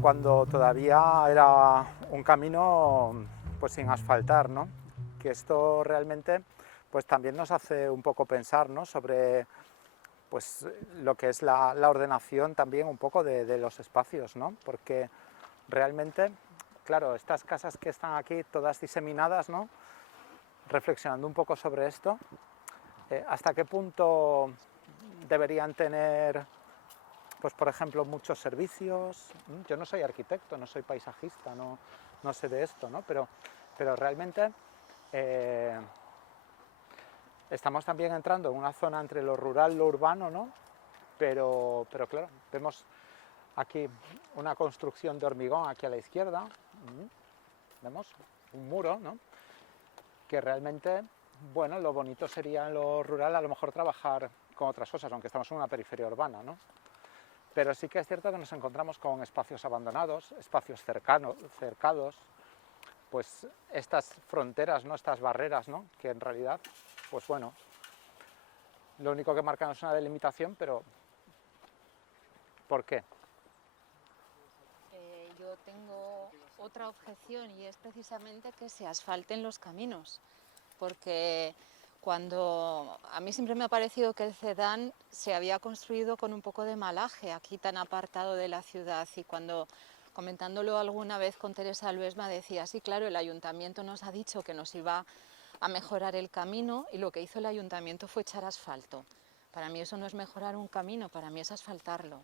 cuando todavía era un camino pues sin asfaltar, ¿no? Que esto realmente pues también nos hace un poco pensar, ¿no? Sobre pues lo que es la ordenación también un poco de los espacios, ¿no? Porque realmente, claro, estas casas que están aquí todas diseminadas, ¿no? Reflexionando un poco sobre esto, ¿hasta qué punto deberían tener, pues por ejemplo, muchos servicios? Yo no soy arquitecto, no soy paisajista, no sé de esto, ¿no? Pero realmente estamos también entrando en una zona entre lo rural y lo urbano, ¿no? Pero claro, vemos aquí una construcción de hormigón aquí a la izquierda, vemos un muro, ¿no? Que realmente, bueno, lo bonito sería en lo rural a lo mejor trabajar con otras cosas, aunque estamos en una periferia urbana, ¿no? Pero sí que es cierto que nos encontramos con espacios abandonados, espacios cercados, pues estas fronteras, ¿no? Estas barreras, ¿no? Que en realidad, pues bueno, lo único que marcan es una delimitación, pero ¿por qué? Yo tengo otra objeción y es precisamente que se asfalten los caminos, porque a mí siempre me ha parecido que el Cedán se había construido con un poco de malaje aquí tan apartado de la ciudad, y cuando comentándolo alguna vez con Teresa Luesma decía, sí, claro, el ayuntamiento nos ha dicho que nos iba a mejorar el camino y lo que hizo el ayuntamiento fue echar asfalto. Para mí eso no es mejorar un camino, para mí es asfaltarlo.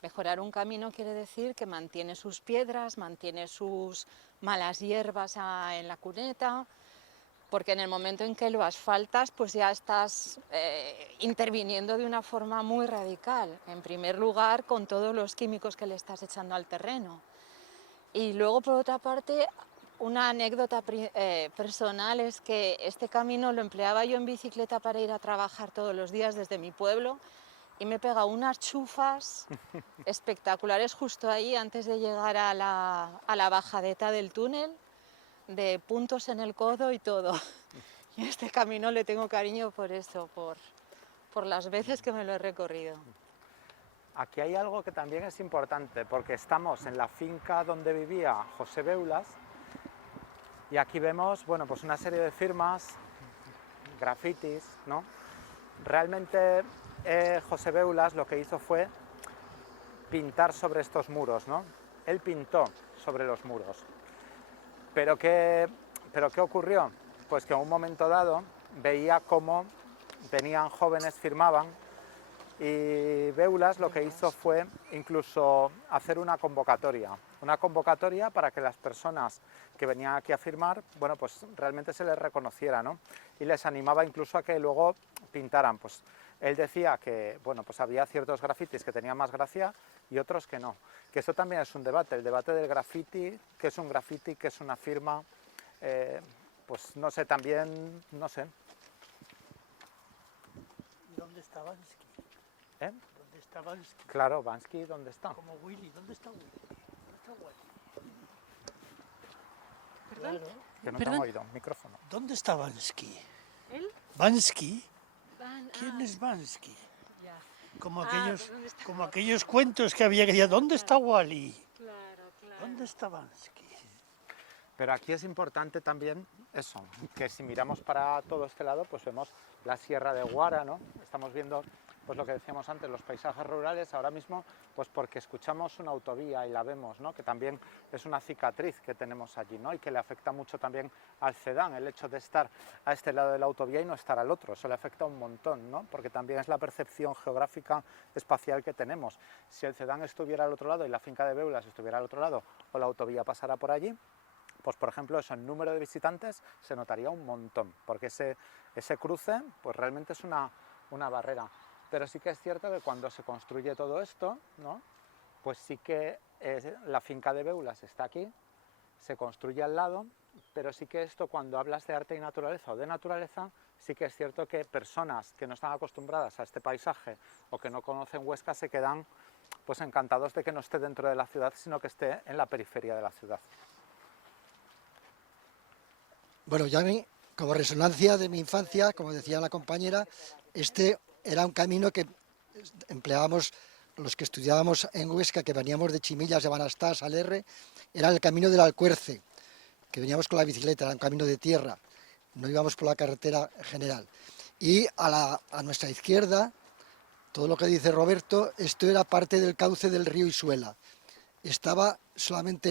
Mejorar un camino quiere decir que mantiene sus piedras, mantiene sus malas hierbas en la cuneta, porque en el momento en que lo asfaltas, pues ya estás interviniendo de una forma muy radical. En primer lugar, con todos los químicos que le estás echando al terreno. Y luego, por otra parte, una anécdota personal es que este camino lo empleaba yo en bicicleta para ir a trabajar todos los días desde mi pueblo, y me he pegado unas chufas espectaculares justo ahí antes de llegar a la bajadeta del túnel, de puntos en el codo y todo. Y a este camino le tengo cariño por eso, por las veces que me lo he recorrido. Aquí hay algo que también es importante, porque estamos en la finca donde vivía José Beulas, y aquí vemos, bueno, pues una serie de firmas, grafitis, ¿no? Realmente José Beulas lo que hizo fue pintar sobre estos muros, ¿no? Él pintó sobre los muros. ¿Pero qué ocurrió? Pues que en un momento dado veía cómo venían jóvenes, firmaban, y Beulas lo que hizo fue incluso hacer una convocatoria para que las personas que venían aquí a firmar, bueno, pues realmente se les reconociera, ¿no? Y les animaba incluso a que luego pintaran. Pues él decía que, bueno, pues había ciertos grafitis que tenían más gracia y otros que no. Que esto también es un debate, el debate del graffiti, qué es un graffiti, qué es una firma, pues no sé, también, no sé. ¿Dónde está Bansky? ¿Eh? ¿Dónde está Bansky? Claro, Bansky, ¿dónde está? Como Willy, ¿dónde está Willy? ¿Dónde está Willy? ¿Perdón? Claro. Que no te ¿Perdón? han oído, micrófono. ¿Dónde está Bansky? ¿Él? ¿Bansky? ¿Quién es Bansky? Ya. Como ¿dónde está? como aquellos cuentos que había que decir, ¿dónde está Wally? Claro, claro. ¿Dónde está Bansky? Pero aquí es importante también eso, que si miramos para todo este lado, pues vemos la Sierra de Guara, ¿no? Estamos viendo, pues lo que decíamos antes, los paisajes rurales, ahora mismo, pues porque escuchamos una autovía y la vemos, ¿no? Que también es una cicatriz que tenemos allí, ¿no? Y que le afecta mucho también al Cedán, el hecho de estar a este lado de la autovía y no estar al otro, eso le afecta un montón, ¿no? Porque también es la percepción geográfica espacial que tenemos. Si el Cedán estuviera al otro lado y la finca de Beulas estuviera al otro lado, o la autovía pasara por allí, pues por ejemplo eso en número de visitantes se notaría un montón, porque ese cruce pues realmente es una barrera. Pero sí que es cierto que cuando se construye todo esto, ¿no? Pues sí que la finca de Beulas está aquí, se construye al lado, pero sí que esto, cuando hablas de arte y naturaleza o de naturaleza, sí que es cierto que personas que no están acostumbradas a este paisaje o que no conocen Huesca se quedan pues encantados de que no esté dentro de la ciudad, sino que esté en la periferia de la ciudad. Bueno, ya como resonancia de mi infancia, como decía la compañera, este era un camino que empleábamos los que estudiábamos en Huesca, que veníamos de Chimillas, de Banastás, al R, era el camino del Alcuerce, que veníamos con la bicicleta, era un camino de tierra, no íbamos por la carretera general. Y a nuestra izquierda, todo lo que dice Roberto, esto era parte del cauce del río Isuela.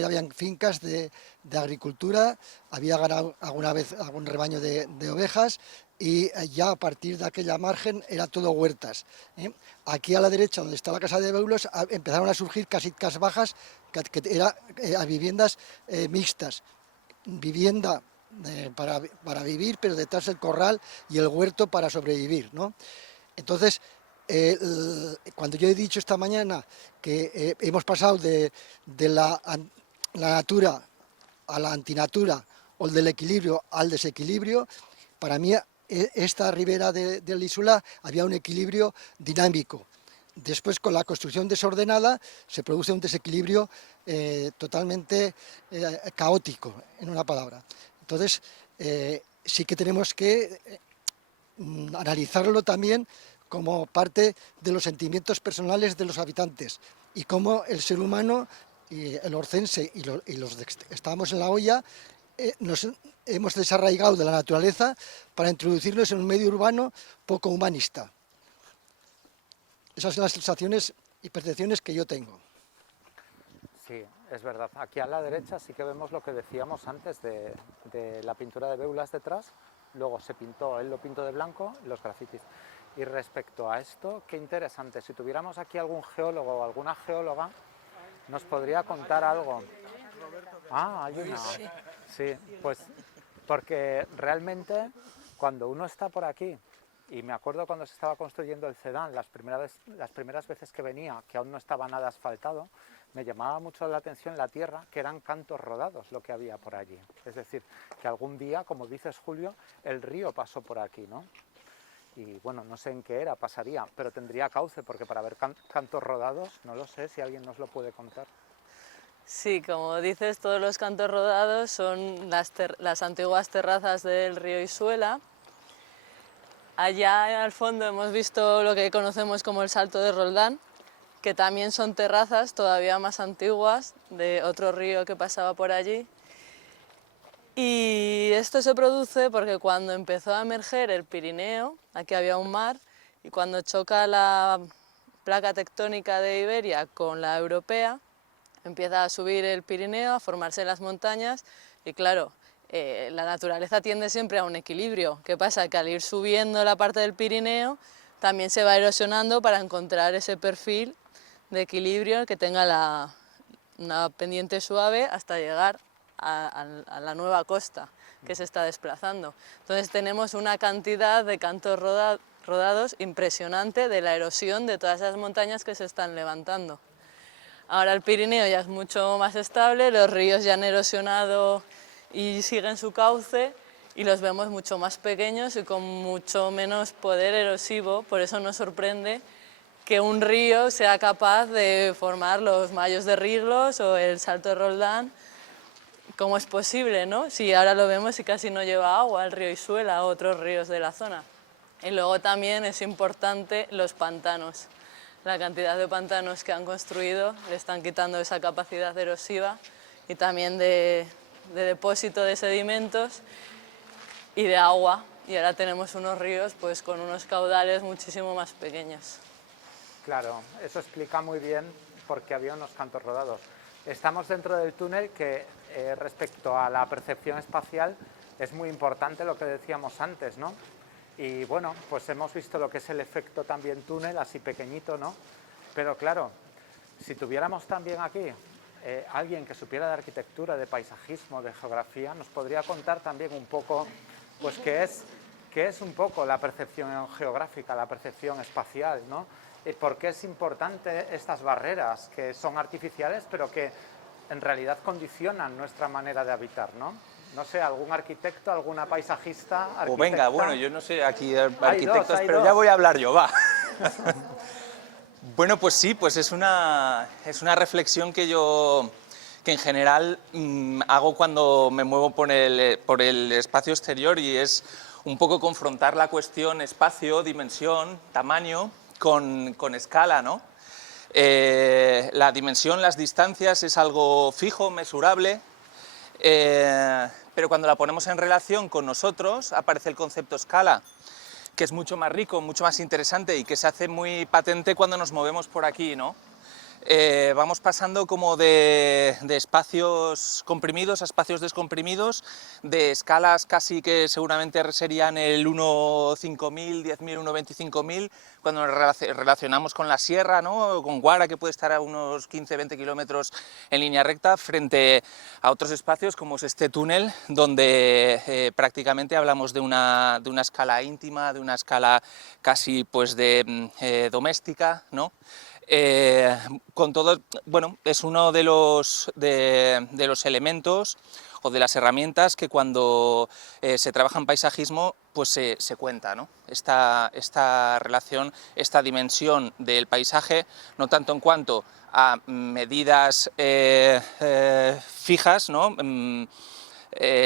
Habían fincas de agricultura, había ganado alguna vez algún rebaño de ovejas, y ya a partir de aquella margen era todo huertas. Aquí a la derecha, donde está la casa de Beulos, empezaron a surgir casitas bajas, que eran viviendas mixtas. Vivienda para vivir, pero detrás el corral y el huerto para sobrevivir, ¿no? Entonces, cuando yo he dicho esta mañana que hemos pasado de la natura a la antinatura, o del equilibrio al desequilibrio, para mí esta ribera del Isula había un equilibrio dinámico. Después, con la construcción desordenada, se produce un desequilibrio totalmente caótico, en una palabra. Entonces, sí que tenemos que analizarlo también como parte de los sentimientos personales de los habitantes, y cómo el ser humano, el orcense y los que estábamos en la olla, nos hemos desarraigado de la naturaleza para introducirnos en un medio urbano poco humanista. Esas son las sensaciones y percepciones que yo tengo. Sí, es verdad. Aquí a la derecha sí que vemos lo que decíamos antes de la pintura de Beulas detrás. Luego él lo pintó de blanco, los grafitis. Y respecto a esto, qué interesante. Si tuviéramos aquí algún geólogo o alguna geóloga, nos podría contar algo. Ah, hay una. Sí, pues porque realmente cuando uno está por aquí, y me acuerdo cuando se estaba construyendo el Cedán, las primeras veces que venía, que aún no estaba nada asfaltado, me llamaba mucho la atención la tierra, que eran cantos rodados lo que había por allí. Es decir, que algún día, como dices Julio, el río pasó por aquí, ¿no? Y bueno, no sé en qué era, pasaría, pero tendría cauce, porque para ver cantos rodados, no lo sé si alguien nos lo puede contar. Sí, como dices, todos los cantos rodados son las antiguas terrazas del río Isuela. Allá al fondo hemos visto lo que conocemos como el Salto de Roldán, que también son terrazas todavía más antiguas de otro río que pasaba por allí. Y esto se produce porque cuando empezó a emerger el Pirineo, aquí había un mar, y cuando choca la placa tectónica de Iberia con la europea, empieza a subir el Pirineo, a formarse las montañas, y claro, la naturaleza tiende siempre a un equilibrio. ¿Qué pasa? Que al ir subiendo la parte del Pirineo, también se va erosionando para encontrar ese perfil de equilibrio que tenga una pendiente suave hasta llegar a la nueva costa que se está desplazando. Entonces tenemos una cantidad de cantos rodados impresionante de la erosión de todas esas montañas que se están levantando. Ahora el Pirineo ya es mucho más estable, los ríos ya han erosionado y siguen su cauce, y los vemos mucho más pequeños y con mucho menos poder erosivo. Por eso nos sorprende que un río sea capaz de formar los Mayos de Riglos o el Salto de Roldán. ¿Cómo es posible, no? Si ahora lo vemos y casi no lleva agua el río Isuela o otros ríos de la zona. Y luego también es importante los pantanos. La cantidad de pantanos que han construido le están quitando esa capacidad erosiva y también de depósito de sedimentos y de agua. Y ahora tenemos unos ríos pues con unos caudales muchísimo más pequeños. Claro, eso explica muy bien por qué había unos cantos rodados. Estamos dentro del túnel que respecto a la percepción espacial es muy importante lo que decíamos antes, ¿no? Y bueno, pues hemos visto lo que es el efecto también túnel, así pequeñito, ¿no? Pero claro, si tuviéramos también aquí alguien que supiera de arquitectura, de paisajismo, de geografía, nos podría contar también un poco, pues qué es un poco la percepción geográfica, la percepción espacial, ¿no? ¿Por qué es importante estas barreras que son artificiales, pero que en realidad condicionan nuestra manera de habitar, ¿no? No sé, algún arquitecto, alguna paisajista, arquitecta. O venga, bueno, yo no sé, aquí arquitectos, hay pero dos. ya voy a hablar yo, va. Bueno, pues sí, pues es una reflexión que en general hago cuando me muevo por el espacio exterior, y es un poco confrontar la cuestión espacio, dimensión, tamaño con escala, ¿no? La dimensión, las distancias es algo fijo, mesurable, pero cuando la ponemos en relación con nosotros aparece el concepto escala, que es mucho más rico, mucho más interesante y que se hace muy patente cuando nos movemos por aquí, ¿no? Vamos pasando como de espacios comprimidos a espacios descomprimidos, de escalas casi que seguramente serían el 1.5000, 10.000, 1.25.000, cuando nos relacionamos con la sierra, ¿no? Con Guara, que puede estar a unos 15-20 kilómetros en línea recta, frente a otros espacios como es este túnel, donde prácticamente hablamos de una escala íntima, de una escala casi pues doméstica, ¿no? Con todo, bueno, es uno de los elementos o de las herramientas que cuando se trabaja en paisajismo pues se cuenta, ¿no? Esta relación, esta dimensión del paisaje, no tanto en cuanto a medidas fijas, ¿no?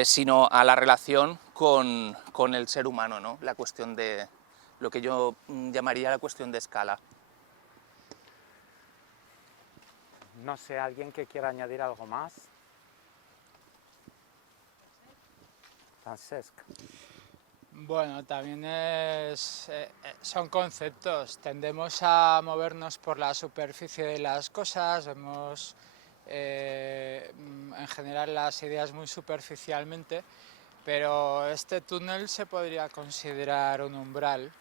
Sino a la relación con el ser humano, ¿no? La cuestión de lo que yo llamaría la cuestión de escala. No sé, ¿alguien que quiera añadir algo más? Francesc. Bueno, también son conceptos. Tendemos a movernos por la superficie de las cosas, vemos en general las ideas muy superficialmente, pero este túnel se podría considerar un umbral,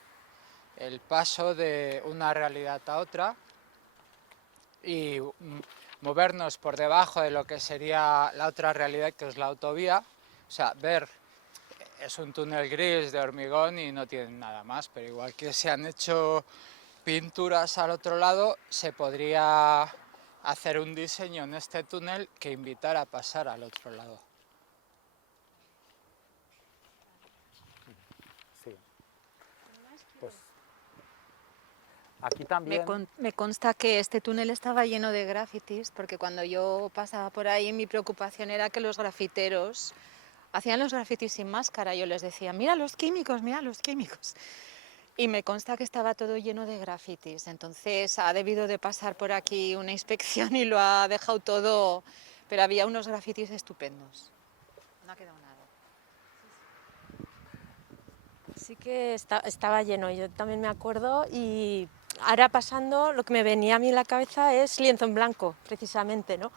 el paso de una realidad a otra, y movernos por debajo de lo que sería la otra realidad, que es la autovía. O sea, es un túnel gris de hormigón y no tiene nada más, pero igual que se han hecho pinturas al otro lado, se podría hacer un diseño en este túnel que invitara a pasar al otro lado. Sí. Pues aquí también. Me consta que este túnel estaba lleno de grafitis, porque cuando yo pasaba por ahí mi preocupación era que los grafiteros hacían los grafitis sin máscara. Yo les decía, mira los químicos, mira los químicos. Y me consta que estaba todo lleno de grafitis, entonces ha debido de pasar por aquí una inspección y lo ha dejado todo, pero había unos grafitis estupendos. No ha quedado nada. Sí que estaba lleno, yo también me acuerdo, y ahora pasando, lo que me venía a mí en la cabeza es lienzo en blanco, precisamente, ¿no?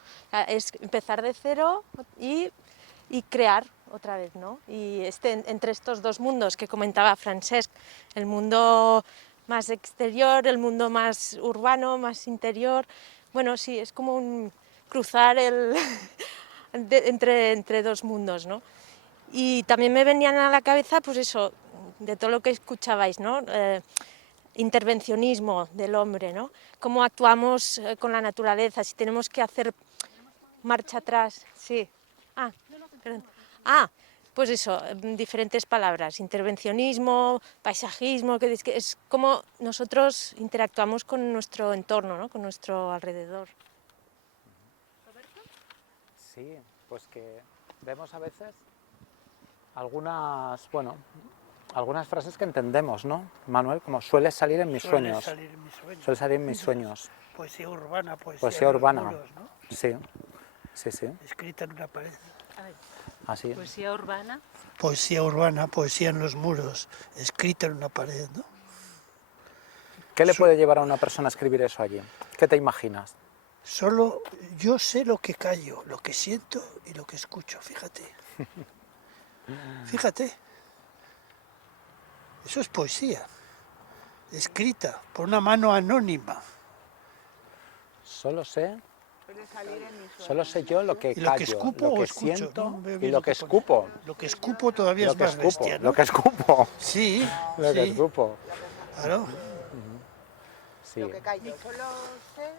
Es empezar de cero y crear otra vez, ¿no? Y entre estos dos mundos que comentaba Francesc, el mundo más exterior, el mundo más urbano, más interior, bueno, sí, es como cruzar entre dos mundos, ¿no? Y también me venían a la cabeza, pues eso, de todo lo que escuchabais, ¿no? Intervencionismo del hombre, ¿no? Cómo actuamos con la naturaleza, si tenemos que hacer marcha atrás, sí. Perdón. Pues eso, diferentes palabras, intervencionismo, paisajismo, que es como nosotros interactuamos con nuestro entorno, ¿no? Con nuestro alrededor. Sí, pues que vemos a veces algunas frases que entendemos, ¿no, Manuel? Como suele salir en mis sueños. Suele salir en mis sueños. Poesía urbana, Poesía urbana. Muros, ¿no? Sí, sí, sí. Escrita en una pared. Así es. Poesía urbana. Poesía urbana, poesía en los muros, escrita en una pared, ¿no? ¿Qué le puede llevar a una persona a escribir eso allí? ¿Qué te imaginas? Solo yo sé lo que callo, lo que siento y lo que escucho, fíjate. Fíjate. Eso es poesía, escrita por una mano anónima. Solo sé yo lo que ¿Y lo que callo, escupo lo o que escucho? siento No, veo y bien lo lo que que pone. escupo. Lo que escupo todavía Lo es que más escupo, bestia, ¿no? lo que escupo. Sí, Lo que sí, escupo. claro. Sí. Lo que callo, solo sé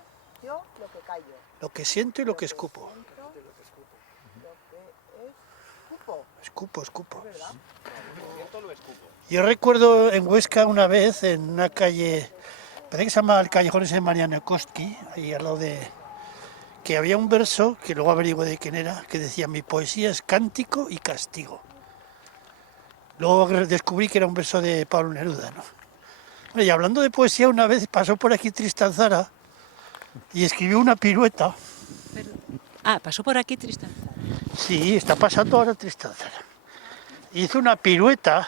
yo lo que callo. Lo que siento y lo que escupo. Lo que es cupo. Escupo. Yo recuerdo en Huesca una vez, en una calle, parece que se llama el callejón ese de Mariano Kostki, ahí al lado de... que había un verso, que luego averigué de quién era, que decía, mi poesía es cántico y castigo. Luego descubrí que era un verso de Pablo Neruda, ¿no? Y hablando de poesía, una vez pasó por aquí Tristan Zara, y escribió una pirueta. Ah, pasó por aquí Tristán. Sí, está pasando ahora Tristán. Hizo una pirueta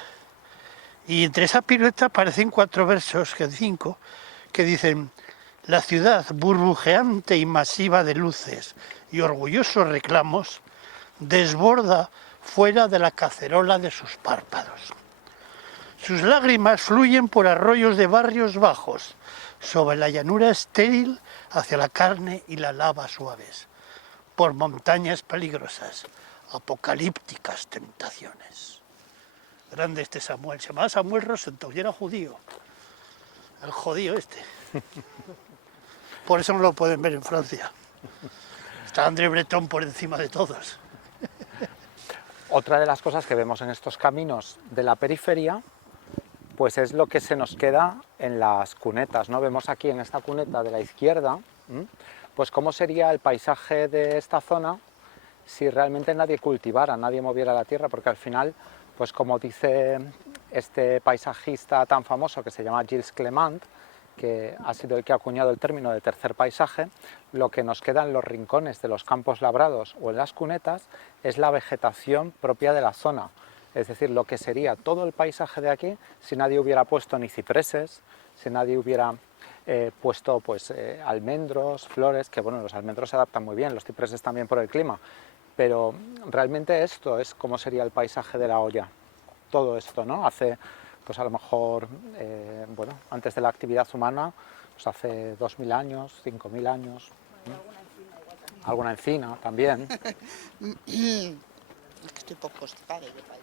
y entre esa pirueta aparecen 4 versos, 5, que dicen: la ciudad burbujeante y masiva de luces y orgullosos reclamos desborda fuera de la cacerola de sus párpados. Sus lágrimas fluyen por arroyos de barrios bajos, sobre la llanura estéril hacia la carne y la lava suaves, por montañas peligrosas, apocalípticas tentaciones. Grande este Samuel, se llamaba Samuel Rosenthal y era judío, el judío este. Por eso no lo pueden ver en Francia. Está André Breton por encima de todos. Otra de las cosas que vemos en estos caminos de la periferia, pues es lo que se nos queda en las cunetas, ¿no? Vemos aquí en esta cuneta de la izquierda, pues cómo sería el paisaje de esta zona si realmente nadie cultivara, nadie moviera la tierra, porque al final, pues como dice este paisajista tan famoso que se llama Gilles Clement, que ha sido el que ha acuñado el término de tercer paisaje, lo que nos queda en los rincones de los campos labrados o en las cunetas es la vegetación propia de la zona, es decir, lo que sería todo el paisaje de aquí si nadie hubiera puesto ni cipreses, si nadie hubiera puesto pues, almendros, flores, que bueno, los almendros se adaptan muy bien, los cipreses también por el clima, pero realmente esto es como sería el paisaje de La Hoya, todo esto, ¿no? Hace, pues a lo mejor, bueno, antes de la actividad humana, pues hace 2000 años, 5000 años. Alguna encina también. Estoy poco constipada de país.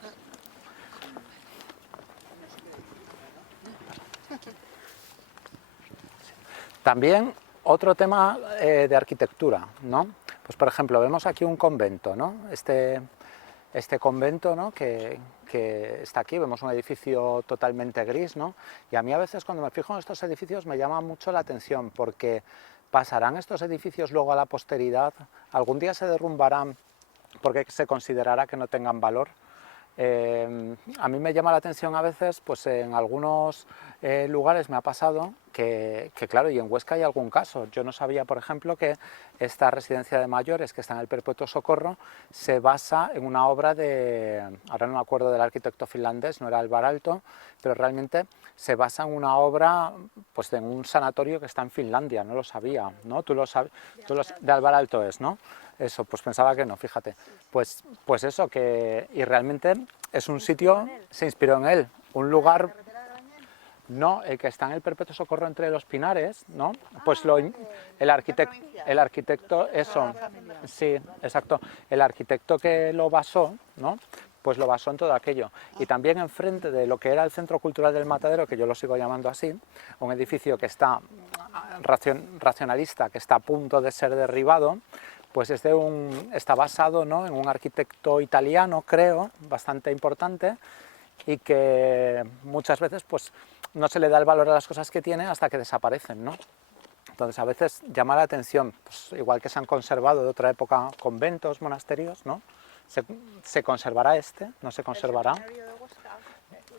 También otro tema de arquitectura, ¿no? Pues por ejemplo, vemos aquí un convento, ¿no? Este convento, ¿no? que está aquí, vemos un edificio totalmente gris, ¿no? Y a mí a veces cuando me fijo en estos edificios me llama mucho la atención porque ¿pasarán estos edificios luego a la posteridad? ¿Algún día se derrumbarán porque se considerará que no tengan valor? A mí me llama la atención a veces, pues en algunos lugares me ha pasado que claro, y en Huesca hay algún caso. Yo no sabía, por ejemplo, que esta residencia de mayores que está en el Perpetuo Socorro se basa en una obra de, ahora no me acuerdo del arquitecto finlandés, no era Alvar Aalto, pero realmente se basa en una obra, pues en un sanatorio que está en Finlandia, no lo sabía, ¿no? Tú lo sabes, de Alvar Aalto es, ¿no? Eso, pues pensaba que no, fíjate. Pues eso, que y realmente es un sitio, se inspiró en él, un lugar, no, el que está en el Perpetuo Socorro entre los Pinares, ¿no? Pues el arquitecto, eso, sí, exacto, el arquitecto que lo basó, ¿no? Pues lo basó en todo aquello. Y también enfrente de lo que era el Centro Cultural del Matadero, que yo lo sigo llamando así, un edificio que está racionalista, que está a punto de ser derribado, pues está basado, ¿no? en un arquitecto italiano, creo, bastante importante, y que muchas veces pues, no se le da el valor a las cosas que tiene hasta que desaparecen, ¿no? Entonces a veces llama la atención, pues, igual que se han conservado de otra época conventos, monasterios, ¿no? ¿Se conservará este? ¿No se conservará? ¿El seminario de Huesca,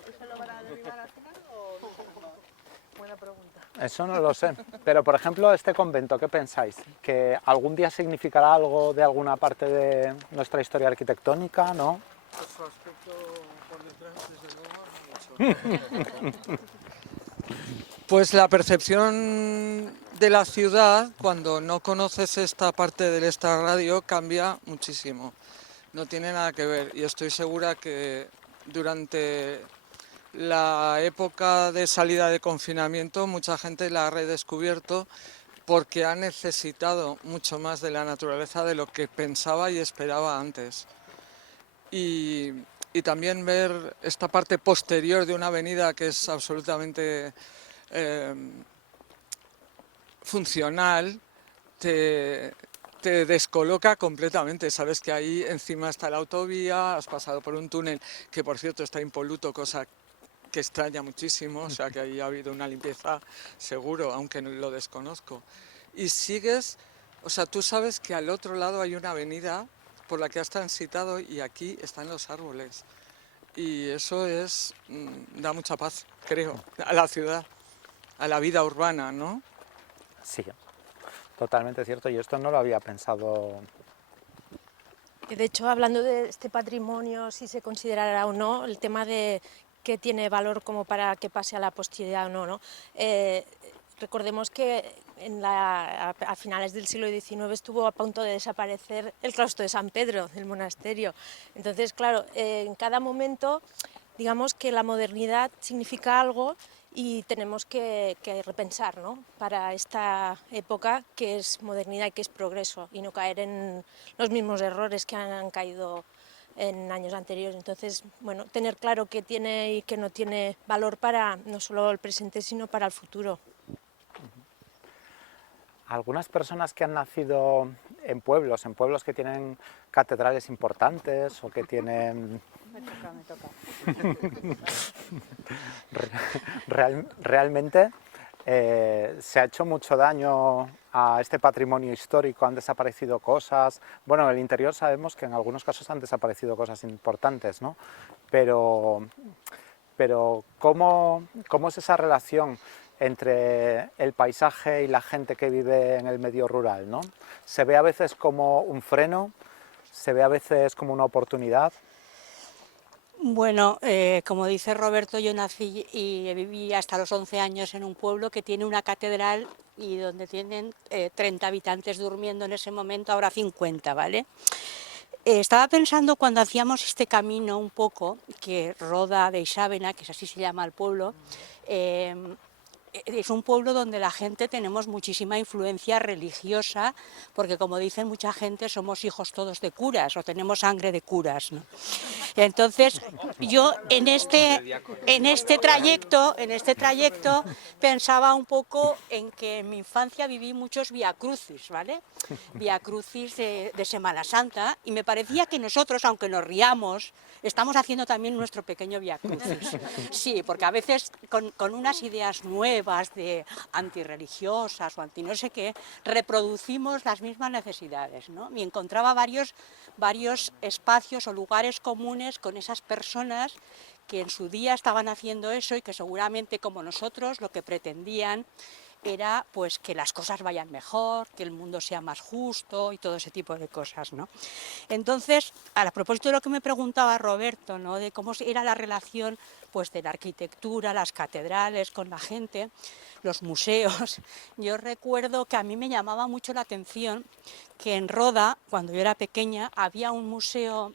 eso lo van a derribar al final o no? Buena pregunta. Eso no lo sé, pero por ejemplo este convento, ¿qué pensáis? ¿Que algún día significará algo de alguna parte de nuestra historia arquitectónica, no? Su aspecto por detrás, desde luego, mucho. Pues la percepción de la ciudad, cuando no conoces esta parte de esta radio, cambia muchísimo. No tiene nada que ver y estoy segura que durante la época de salida de confinamiento mucha gente la ha redescubierto porque ha necesitado mucho más de la naturaleza de lo que pensaba y esperaba antes. Y también ver esta parte posterior de una avenida que es absolutamente funcional, te descoloca completamente. Sabes que ahí encima está la autovía, has pasado por un túnel que por cierto está impoluto, cosa que extraña muchísimo, o sea que ahí ha habido una limpieza seguro, aunque lo desconozco. Y sigues, o sea, tú sabes que al otro lado hay una avenida por la que has transitado y aquí están los árboles. Y eso da mucha paz, creo, a la ciudad, a la vida urbana, ¿no? Sí. Totalmente cierto, y esto no lo había pensado. De hecho, hablando de este patrimonio, si se considerará o no, el tema de que tiene valor como para que pase a la posteridad o no, ¿no? Recordemos que a finales del siglo XIX estuvo a punto de desaparecer el claustro de San Pedro, el monasterio. Entonces, claro, en cada momento, digamos que la modernidad significa algo y tenemos que repensar, ¿no?, para esta época que es modernidad y que es progreso, y no caer en los mismos errores que han caído en años anteriores. Entonces, bueno, tener claro qué tiene y qué no tiene valor para no solo el presente, sino para el futuro. Algunas personas que han nacido en pueblos que tienen catedrales importantes o que tienen... Me toca. Realmente se ha hecho mucho daño a este patrimonio histórico, han desaparecido cosas. Bueno, en el interior sabemos que en algunos casos han desaparecido cosas importantes, ¿no? Pero ¿cómo es esa relación entre el paisaje y la gente que vive en el medio rural, ¿no? Se ve a veces como un freno, se ve a veces como una oportunidad. Bueno, como dice Roberto, yo nací y viví hasta los 11 años en un pueblo que tiene una catedral y donde tienen 30 habitantes durmiendo en ese momento, ahora 50, ¿vale? Estaba pensando cuando hacíamos este camino un poco, que Roda de Isábena, que es así se llama el pueblo, es un pueblo donde la gente tenemos muchísima influencia religiosa, porque como dicen mucha gente, somos hijos todos de curas o tenemos sangre de curas, ¿no? Entonces, yo en este trayecto pensaba un poco en que en mi infancia viví muchos viacrucis, ¿vale? Viacrucis de Semana Santa, y me parecía que nosotros, aunque nos riamos, estamos haciendo también nuestro pequeño viacrucis. Sí, porque a veces con unas ideas nuevas de antirreligiosas o anti no sé qué, reproducimos las mismas necesidades, ¿no? Y encontraba varios espacios o lugares comunes con esas personas que en su día estaban haciendo eso y que seguramente como nosotros lo que pretendían era pues que las cosas vayan mejor, que el mundo sea más justo y todo ese tipo de cosas, ¿no? Entonces, a propósito de lo que me preguntaba Roberto, ¿no?, de cómo era la relación pues de la arquitectura, las catedrales con la gente, los museos, yo recuerdo que a mí me llamaba mucho la atención que en Roda, cuando yo era pequeña, había un museo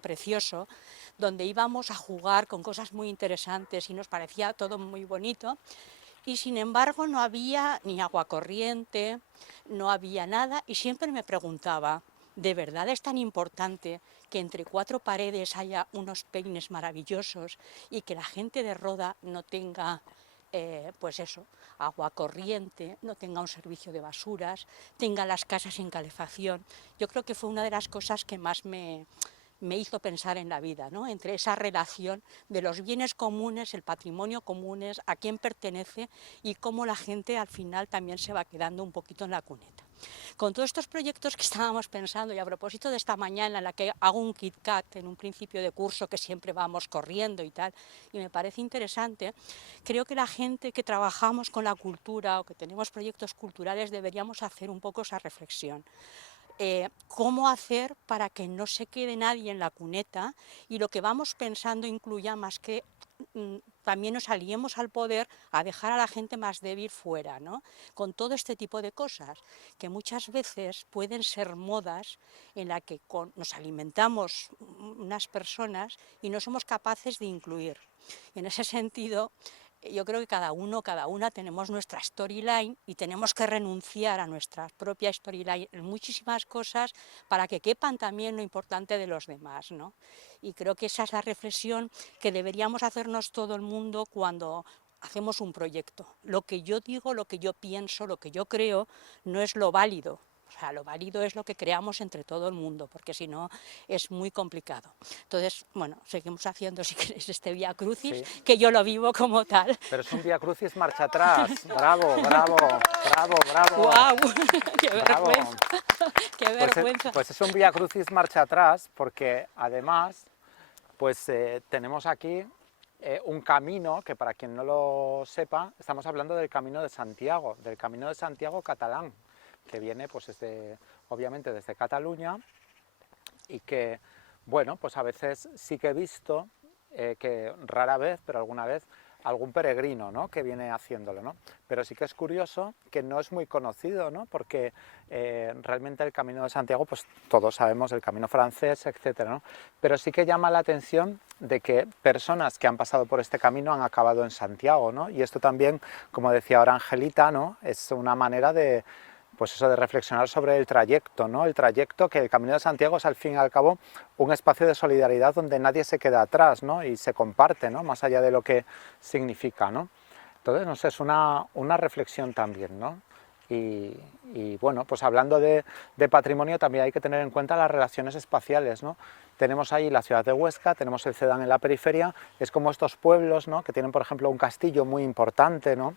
precioso donde íbamos a jugar con cosas muy interesantes y nos parecía todo muy bonito. Y sin embargo no había ni agua corriente, no había nada, y siempre me preguntaba, ¿de verdad es tan importante que entre 4 paredes haya unos peines maravillosos y que la gente de Roda no tenga, pues eso, agua corriente, no tenga un servicio de basuras, tenga las casas sin calefacción? Yo creo que fue una de las cosas que más me hizo pensar en la vida, ¿no?, entre esa relación de los bienes comunes, el patrimonio comunes, a quién pertenece y cómo la gente al final también se va quedando un poquito en la cuneta. Con todos estos proyectos que estábamos pensando, y a propósito de esta mañana en la que hago un KitKat en un principio de curso que siempre vamos corriendo y tal, y me parece interesante, creo que la gente que trabajamos con la cultura o que tenemos proyectos culturales deberíamos hacer un poco esa reflexión. Cómo hacer para que no se quede nadie en la cuneta y lo que vamos pensando incluya más que también nos aliemos al poder a dejar a la gente más débil fuera, ¿no?, con todo este tipo de cosas que muchas veces pueden ser modas en la que nos alimentamos unas personas y no somos capaces de incluir. Y en ese sentido, yo creo que cada uno, cada una tenemos nuestra storyline y tenemos que renunciar a nuestra propia storyline en muchísimas cosas para que quepan también lo importante de los demás, ¿no? Y creo que esa es la reflexión que deberíamos hacernos todo el mundo cuando hacemos un proyecto. Lo que yo digo, lo que yo pienso, lo que yo creo, no es lo válido. O sea, lo válido es lo que creamos entre todo el mundo, porque si no es muy complicado. Entonces, bueno, seguimos haciendo, si queréis, este Vía Crucis, sí, que yo lo vivo como tal. Pero es un Vía Crucis marcha atrás. Bravo, bravo, bravo, bravo. ¡Guau! ¡Qué Bravo. vergüenza! ¡Qué vergüenza! Pues es un Vía Crucis marcha atrás, porque además pues tenemos aquí un camino que, para quien no lo sepa, estamos hablando del Camino de Santiago catalán. que viene pues obviamente desde Cataluña y que, bueno, pues a veces sí que he visto, que rara vez, pero alguna vez, algún peregrino, ¿no?, que viene haciéndolo, ¿no? Pero sí que es curioso que no es muy conocido, ¿no?, porque realmente el Camino de Santiago, pues todos sabemos el camino francés, etcétera, ¿no? Pero sí que llama la atención de que personas que han pasado por este camino han acabado en Santiago, ¿no? Y esto también, como decía ahora Angelita, ¿no?, es una manera de, pues eso, de reflexionar sobre el trayecto, ¿no? El trayecto, que el Camino de Santiago es al fin y al cabo un espacio de solidaridad donde nadie se queda atrás, ¿no?, y se comparte, ¿no?, más allá de lo que significa, ¿no? Entonces, no sé, es una reflexión también, ¿no? Y bueno, pues hablando de patrimonio también hay que tener en cuenta las relaciones espaciales, ¿no? Tenemos ahí la ciudad de Huesca, tenemos el Cedán en la periferia, es como estos pueblos, ¿no?, que tienen, por ejemplo, un castillo muy importante, ¿no?,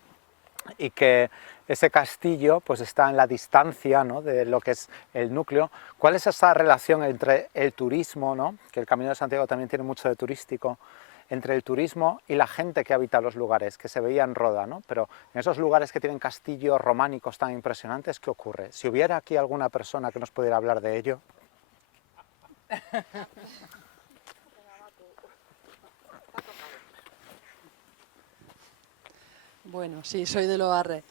y que ese castillo pues está en la distancia, ¿no?, de lo que es el núcleo. ¿Cuál es esa relación entre el turismo, ¿no?, que el Camino de Santiago también tiene mucho de turístico, entre el turismo y la gente que habita los lugares, que se veía en Roda, ¿no? Pero en esos lugares que tienen castillos románicos tan impresionantes, ¿qué ocurre? Si hubiera aquí alguna persona que nos pudiera hablar de ello. Bueno, sí, soy de Loarre.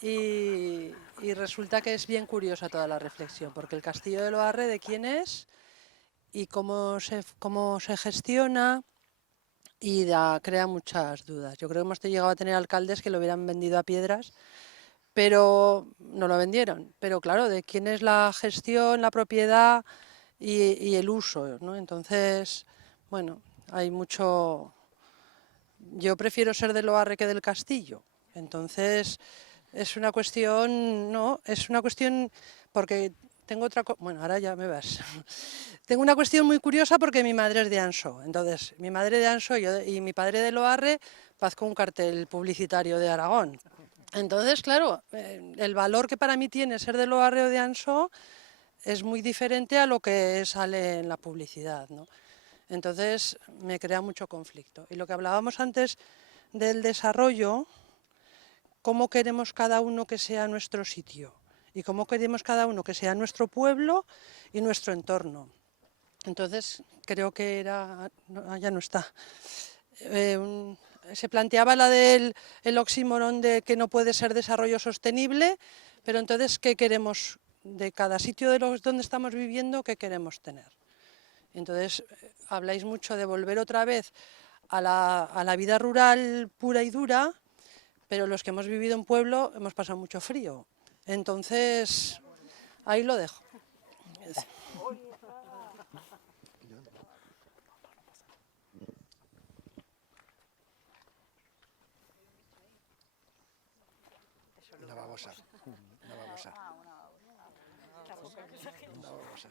Y resulta que es bien curiosa toda la reflexión, porque el castillo de Loarre, ¿de quién es? Y cómo se gestiona, y crea muchas dudas. Yo creo que hemos llegado a tener alcaldes que lo hubieran vendido a piedras, pero no lo vendieron. Pero claro, ¿de quién es la gestión, la propiedad y el uso, ¿no? Entonces, bueno, hay mucho... Yo prefiero ser de Loarre que del castillo. Entonces, es una cuestión, no, es una cuestión porque tengo otra, bueno, ahora ya me vas. Tengo una cuestión muy curiosa porque mi madre es de Ansó. Entonces, mi madre de Ansó y mi padre de Loarre, paz con un cartel publicitario de Aragón. Entonces, claro, el valor que para mí tiene ser de Loarre o de Ansó es muy diferente a lo que sale en la publicidad, ¿no? Entonces me crea mucho conflicto. Y lo que hablábamos antes del desarrollo, cómo queremos cada uno que sea nuestro sitio y cómo queremos cada uno que sea nuestro pueblo y nuestro entorno. Entonces creo que era, no, ya no está, se planteaba la del oxímoron de que no puede ser desarrollo sostenible, pero entonces ¿qué queremos de cada sitio donde estamos viviendo? ¿Qué queremos tener? Entonces, habláis mucho de volver otra vez a la vida rural pura y dura, pero los que hemos vivido en pueblo hemos pasado mucho frío. Entonces, ahí lo dejo. Una babosa. Una babosa. Una babosa.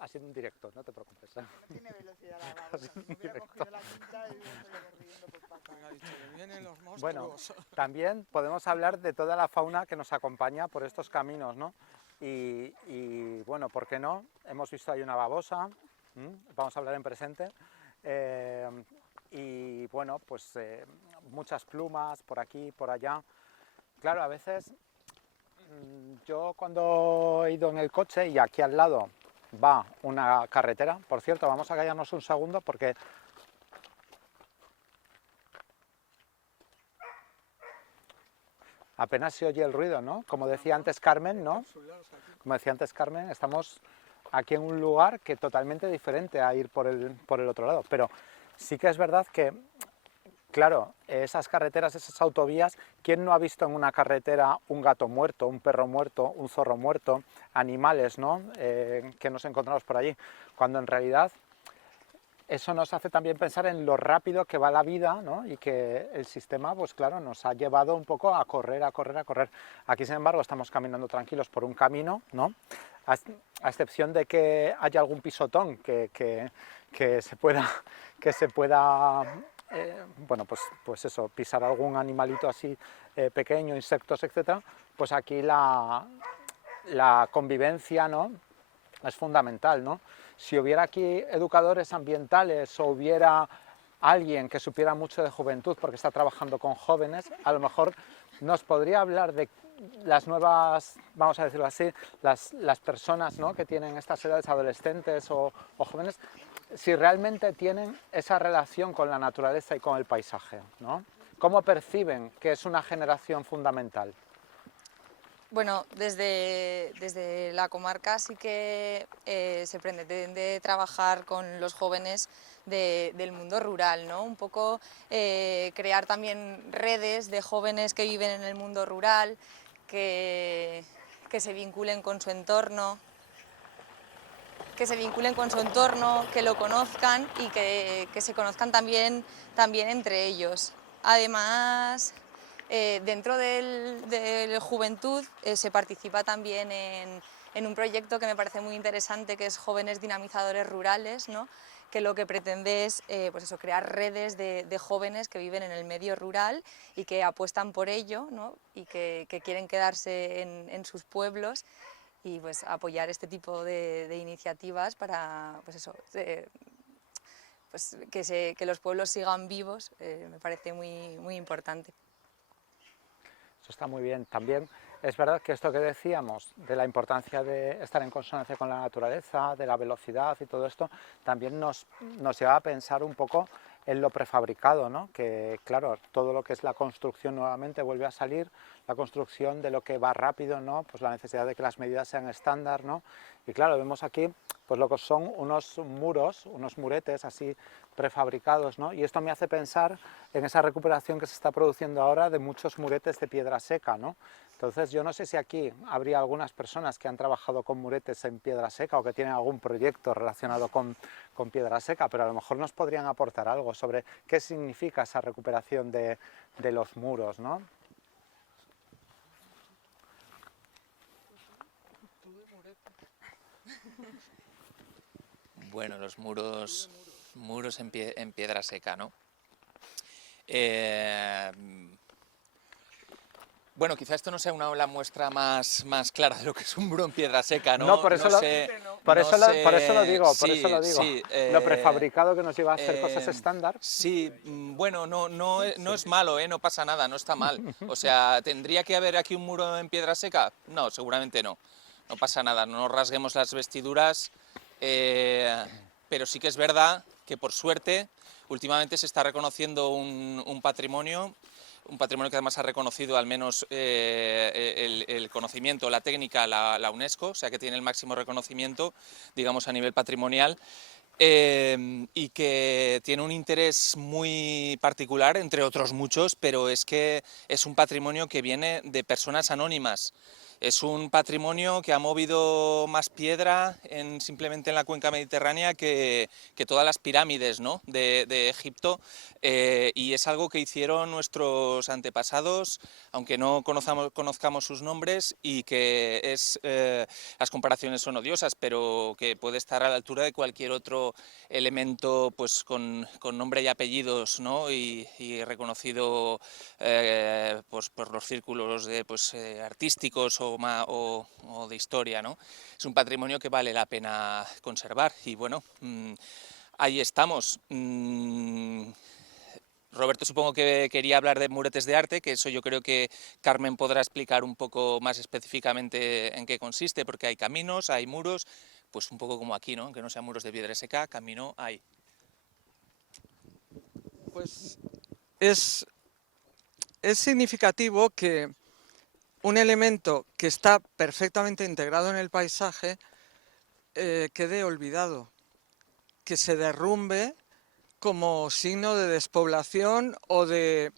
Ha sido un directo, no te preocupes. No tiene velocidad la babosa. Si hubiéramos cogido la quinta y hubiéramos ido corriendo por patas. Bueno, también podemos hablar de toda la fauna que nos acompaña por estos caminos, ¿no? Y bueno, ¿por qué no? Hemos visto ahí una babosa, vamos a hablar en presente, y bueno, pues muchas plumas por aquí, por allá. Claro, a veces yo cuando he ido en el coche y aquí al lado va una carretera, por cierto, vamos a callarnos un segundo porque apenas se oye el ruido, ¿no? Como decía antes Carmen, ¿no? Como decía antes Carmen, estamos aquí en un lugar que totalmente diferente a ir por el otro lado, pero sí que es verdad que, claro, esas carreteras, esas autovías, ¿quién no ha visto en una carretera un gato muerto, un perro muerto, un zorro muerto, animales, ¿no? Que nos encontramos por allí? Cuando en realidad eso nos hace también pensar en lo rápido que va la vida, ¿no? Y que el sistema, pues claro, nos ha llevado un poco a correr, a correr, a correr. Aquí, sin embargo, estamos caminando tranquilos por un camino, ¿no? A excepción de que haya algún pisotón que se pueda bueno, pues eso, pisar algún animalito así pequeño, insectos, etcétera, pues aquí la convivencia, ¿no?, es fundamental, ¿no? Si hubiera aquí educadores ambientales o hubiera alguien que supiera mucho de juventud porque está trabajando con jóvenes, a lo mejor nos podría hablar de las nuevas, vamos a decirlo así, las personas, ¿no?, que tienen estas edades, adolescentes o jóvenes, si realmente tienen esa relación con la naturaleza y con el paisaje, ¿no? ¿Cómo perciben que es una generación fundamental? Bueno, desde la comarca sí que se pretende trabajar con los jóvenes del mundo rural, ¿no? Un poco crear también redes de jóvenes que viven en el mundo rural, que se vinculen con su entorno, que lo conozcan y que se conozcan también entre ellos. Además, dentro de la juventud se participa también en un proyecto que me parece muy interesante, que es Jóvenes Dinamizadores Rurales, ¿no?, que lo que pretende es pues eso, crear redes de jóvenes que viven en el medio rural y que apuestan por ello, ¿no?, y que quieren quedarse en sus pueblos, y pues apoyar este tipo de iniciativas para pues eso, pues que los pueblos sigan vivos, me parece muy importante. Eso está muy bien. También es verdad que esto que decíamos de la importancia de estar en consonancia con la naturaleza, de la velocidad y todo esto, también nos lleva a pensar un poco en lo prefabricado, ¿no? Que claro, todo lo que es la construcción nuevamente vuelve a salir, la construcción de lo que va rápido, ¿no?, pues la necesidad de que las medidas sean estándar, ¿no? Y claro, vemos aquí pues lo que son unos muros, unos muretes así prefabricados, ¿no? Y esto me hace pensar en esa recuperación que se está produciendo ahora de muchos muretes de piedra seca, ¿no? Entonces yo no sé si aquí habría algunas personas que han trabajado con muretes en piedra seca o que tienen algún proyecto relacionado con piedra seca, pero a lo mejor nos podrían aportar algo sobre qué significa esa recuperación de los muros, ¿no? Bueno, los muros en piedra seca, ¿no? Bueno, quizá esto no sea la muestra más clara de lo que es un muro en piedra seca, ¿no? No, por eso lo digo. Sí, lo prefabricado que nos lleva a hacer cosas estándar. Sí, bueno, no es malo, no pasa nada, no está mal. O sea, ¿tendría que haber aquí un muro en piedra seca? No, seguramente no. No pasa nada, no nos rasguemos las vestiduras, pero sí que es verdad que por suerte últimamente se está reconociendo un patrimonio que además ha reconocido al menos el conocimiento, la técnica, la UNESCO, o sea que tiene el máximo reconocimiento, digamos, a nivel patrimonial, y que tiene un interés muy particular, entre otros muchos, pero es que es un patrimonio que viene de personas anónimas. Es un patrimonio que ha movido más piedra simplemente en la cuenca mediterránea que todas las pirámides, ¿no?, de Egipto, y es algo que hicieron nuestros antepasados, aunque no conozcamos sus nombres, y que las comparaciones son odiosas, pero que puede estar a la altura de cualquier otro elemento pues con nombre y apellidos, ¿no?, y reconocido pues por los círculos artísticos o de historia, ¿no? Es un patrimonio que vale la pena conservar y bueno, ahí estamos. Roberto supongo que quería hablar de muretes de arte, que eso yo creo que Carmen podrá explicar un poco más específicamente en qué consiste, porque hay caminos, hay muros, pues un poco como aquí, ¿no?, aunque no sean muros de piedra seca, camino hay. Pues es significativo que un elemento que está perfectamente integrado en el paisaje quede olvidado, que se derrumbe como signo de despoblación o de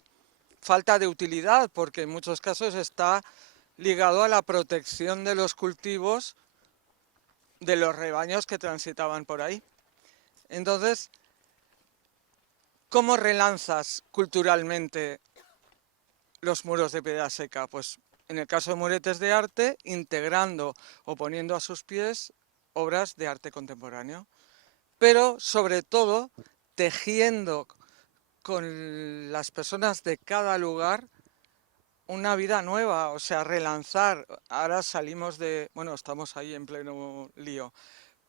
falta de utilidad, porque en muchos casos está ligado a la protección de los cultivos de los rebaños que transitaban por ahí. Entonces, ¿cómo relanzas culturalmente los muros de piedra seca? Pues en el caso de muretes de arte, integrando o poniendo a sus pies obras de arte contemporáneo, pero sobre todo tejiendo con las personas de cada lugar una vida nueva, o sea, relanzar. Ahora salimos bueno, estamos ahí en pleno lío,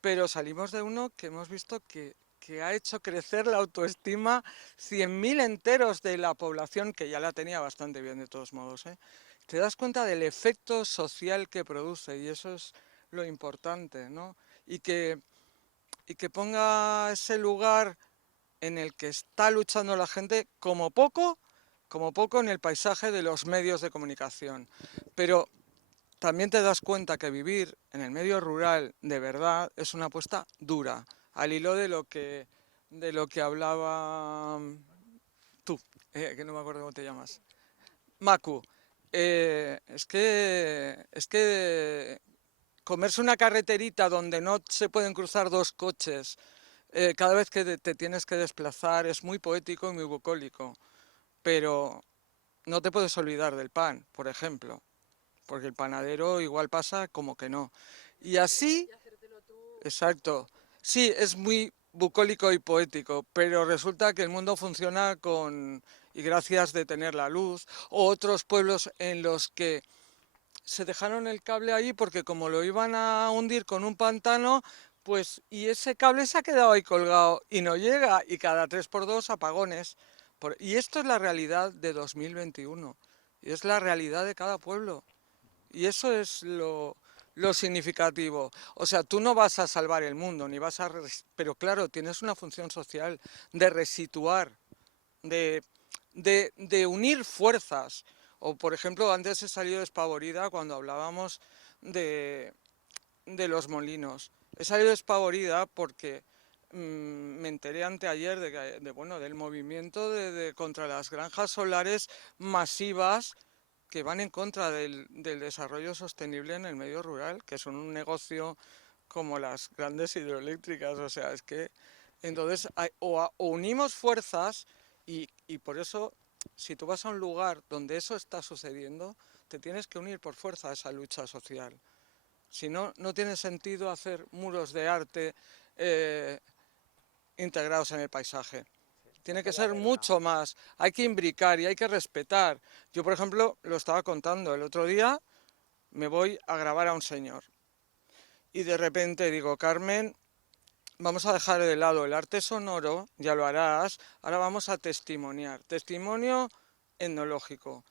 pero salimos de uno que hemos visto que ha hecho crecer la autoestima 100.000 enteros de la población, que ya la tenía bastante bien de todos modos, te das cuenta del efecto social que produce y eso es lo importante, ¿no? Y que ponga ese lugar en el que está luchando la gente como poco en el paisaje de los medios de comunicación. Pero también te das cuenta que vivir en el medio rural de verdad es una apuesta dura, al hilo de lo que hablaba tú, que no me acuerdo cómo te llamas, Macu. Es que comerse una carreterita donde no se pueden cruzar dos coches cada vez que te tienes que desplazar es muy poético y muy bucólico, pero no te puedes olvidar del pan, por ejemplo, porque el panadero igual pasa como que no. Y así, exacto, sí, es muy bucólico y poético, pero resulta que el mundo funciona y gracias de tener la luz, o otros pueblos en los que se dejaron el cable ahí porque como lo iban a hundir con un pantano, pues y ese cable se ha quedado ahí colgado y no llega, y cada 3x2 apagones. Y esto es la realidad de 2021, y es la realidad de cada pueblo. Y eso es lo significativo. O sea, tú no vas a salvar el mundo, ni vas a... Pero claro, tienes una función social de resituar, de unir fuerzas. O, por ejemplo, antes he salido despavorida cuando hablábamos de los molinos. He salido despavorida porque me enteré anteayer del movimiento contra las granjas solares masivas que van en contra del desarrollo sostenible en el medio rural, que son un negocio como las grandes hidroeléctricas. O sea, es que entonces o unimos fuerzas y por eso, si tú vas a un lugar donde eso está sucediendo, te tienes que unir por fuerza a esa lucha social. Si no, no tiene sentido hacer muros de arte integrados en el paisaje. Tiene que ser mucho más. Hay que imbricar y hay que respetar. Yo, por ejemplo, lo estaba contando el otro día, me voy a grabar a un señor. Y de repente digo, Carmen, vamos a dejar de lado el arte sonoro, ya lo harás, ahora vamos a testimoniar. Testimonio etnológico.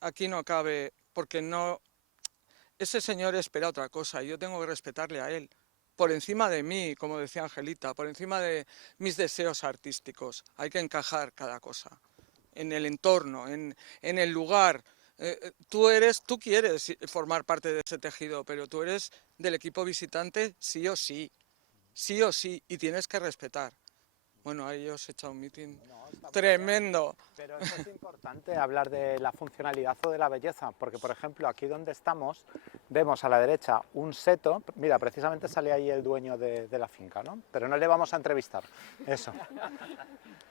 Aquí no cabe, porque no... Ese señor espera otra cosa y yo tengo que respetarle a él. Por encima de mí, como decía Angelita, por encima de mis deseos artísticos. Hay que encajar cada cosa en el entorno, en el lugar. Tú quieres formar parte de ese tejido, pero tú eres del equipo visitante sí o sí, y tienes que respetar. Bueno, ahí os he echado un mitin tremendo. Pero eso es importante, hablar de la funcionalidad o de la belleza, porque por ejemplo aquí donde estamos vemos a la derecha un seto, mira, precisamente sale ahí el dueño de la finca, ¿no? Pero no le vamos a entrevistar, eso.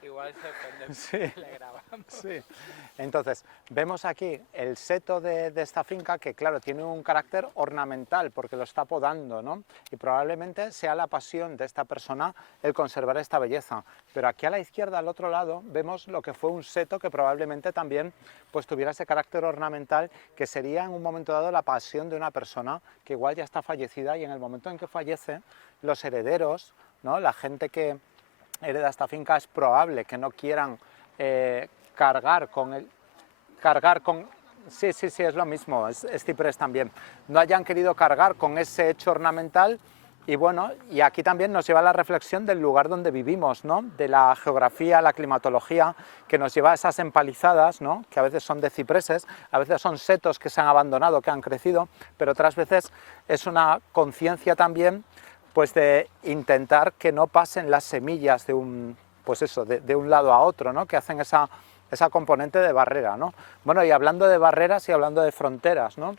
Igual se ofende, Sí, le grabamos. sí. Entonces, vemos aquí el seto de esta finca que, claro, tiene un carácter ornamental porque lo está podando, ¿no? Y probablemente sea la pasión de esta persona el conservar esta belleza. Pero aquí a la izquierda, al otro lado, vemos lo que fue un seto que probablemente también pues, tuviera ese carácter ornamental, que sería en un momento dado la pasión de una persona que igual ya está fallecida, y en el momento en que fallece, los herederos, ¿no? La gente que hereda esta finca es probable que no quieran cargar con... Sí, es lo mismo, es ciprés también. No hayan querido cargar con ese hecho ornamental. Y bueno, y aquí también nos lleva a la reflexión del lugar donde vivimos, ¿no? De la geografía, la climatología, que nos lleva a esas empalizadas, ¿no? Que a veces son de cipreses, a veces son setos que se han abandonado, que han crecido, pero otras veces es una conciencia también, pues de intentar que no pasen las semillas de un, pues eso, de un lado a otro, ¿no? Que hacen esa componente de barrera, ¿no? Bueno, y hablando de barreras y hablando de fronteras, ¿no?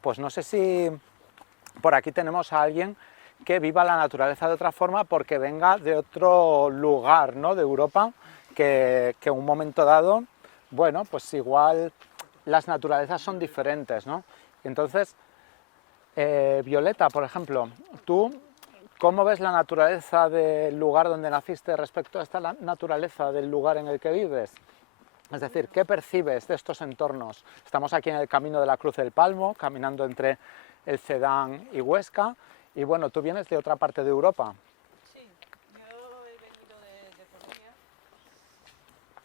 Pues no sé si por aquí tenemos a alguien que viva la naturaleza de otra forma porque venga de otro lugar, ¿no? De Europa, que en un momento dado, bueno, pues igual las naturalezas son diferentes, ¿no? Entonces, Violeta, por ejemplo, tú, ¿cómo ves la naturaleza del lugar donde naciste respecto a esta naturaleza del lugar en el que vives? Es decir, ¿qué percibes de estos entornos? Estamos aquí en el Camino de la Cruz del Palmo, caminando entre el Cedán y Huesca, y bueno, tú vienes de otra parte de Europa. Sí, yo he venido de Colombia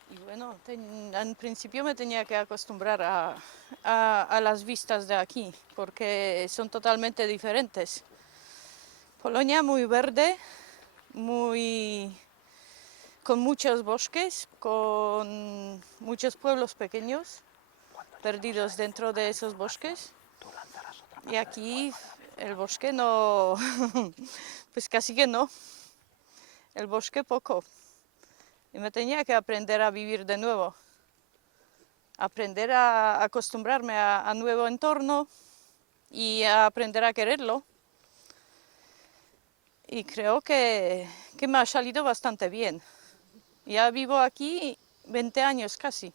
y Bueno, en principio me tenía que acostumbrar a las vistas de aquí, porque son totalmente diferentes. Polonia muy verde, con muchos bosques, con muchos pueblos pequeños, perdidos dentro de esos bosques. Y aquí el bosque no, pues casi que no, el bosque poco. Y me tenía que aprender a vivir de nuevo, aprender a acostumbrarme a nuevo entorno y a aprender a quererlo. Y creo que me ha salido bastante bien. Ya vivo aquí 20 años casi.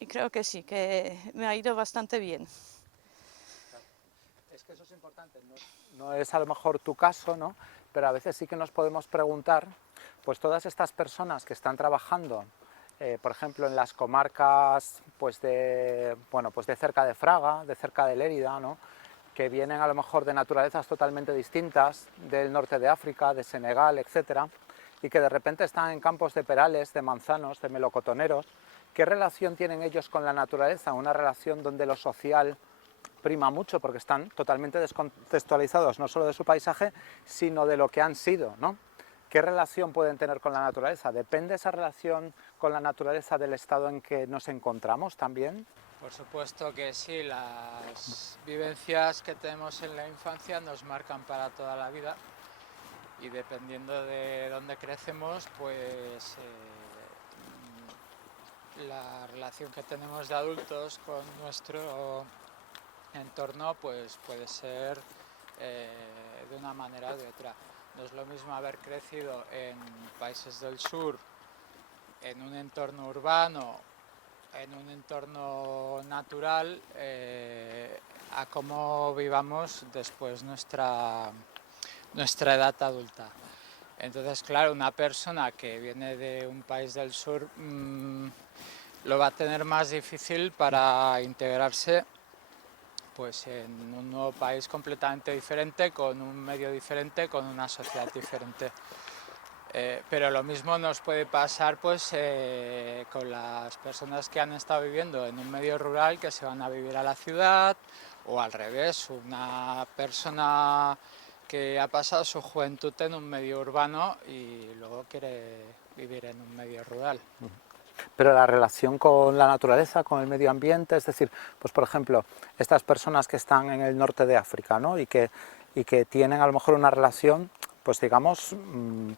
Y creo que sí, que me ha ido bastante bien. Es que eso es importante, no es a lo mejor tu caso, ¿no? Pero a veces sí que nos podemos preguntar, pues todas estas personas que están trabajando, por ejemplo, en las comarcas pues de cerca de Fraga, de cerca de Lérida, ¿no? Que vienen a lo mejor de naturalezas totalmente distintas, del norte de África, de Senegal, etcétera, y que de repente están en campos de perales, de manzanos, de melocotoneros. ¿Qué relación tienen ellos con la naturaleza? Una relación donde lo social prima mucho, porque están totalmente descontextualizados, no solo de su paisaje, sino de lo que han sido, ¿no? ¿Qué relación pueden tener con la naturaleza? ¿Depende esa relación con la naturaleza del estado en que nos encontramos también? Por supuesto que sí, las vivencias que tenemos en la infancia nos marcan para toda la vida y dependiendo de dónde crecemos, pues la relación que tenemos de adultos con nuestro entorno pues puede ser de una manera o de otra. No es lo mismo haber crecido en países del sur, en un entorno urbano, en un entorno natural, a cómo vivamos después nuestra edad adulta. Entonces, claro, una persona que viene de un país del sur lo va a tener más difícil para integrarse pues en un nuevo país completamente diferente, con un medio diferente, con una sociedad diferente. Pero lo mismo nos puede pasar pues, con las personas que han estado viviendo en un medio rural que se van a vivir a la ciudad, o al revés, una persona que ha pasado su juventud en un medio urbano y luego quiere vivir en un medio rural. Pero la relación con la naturaleza, con el medio ambiente, es decir, pues por ejemplo, estas personas que están en el norte de África, ¿no? y que tienen a lo mejor una relación, pues digamos,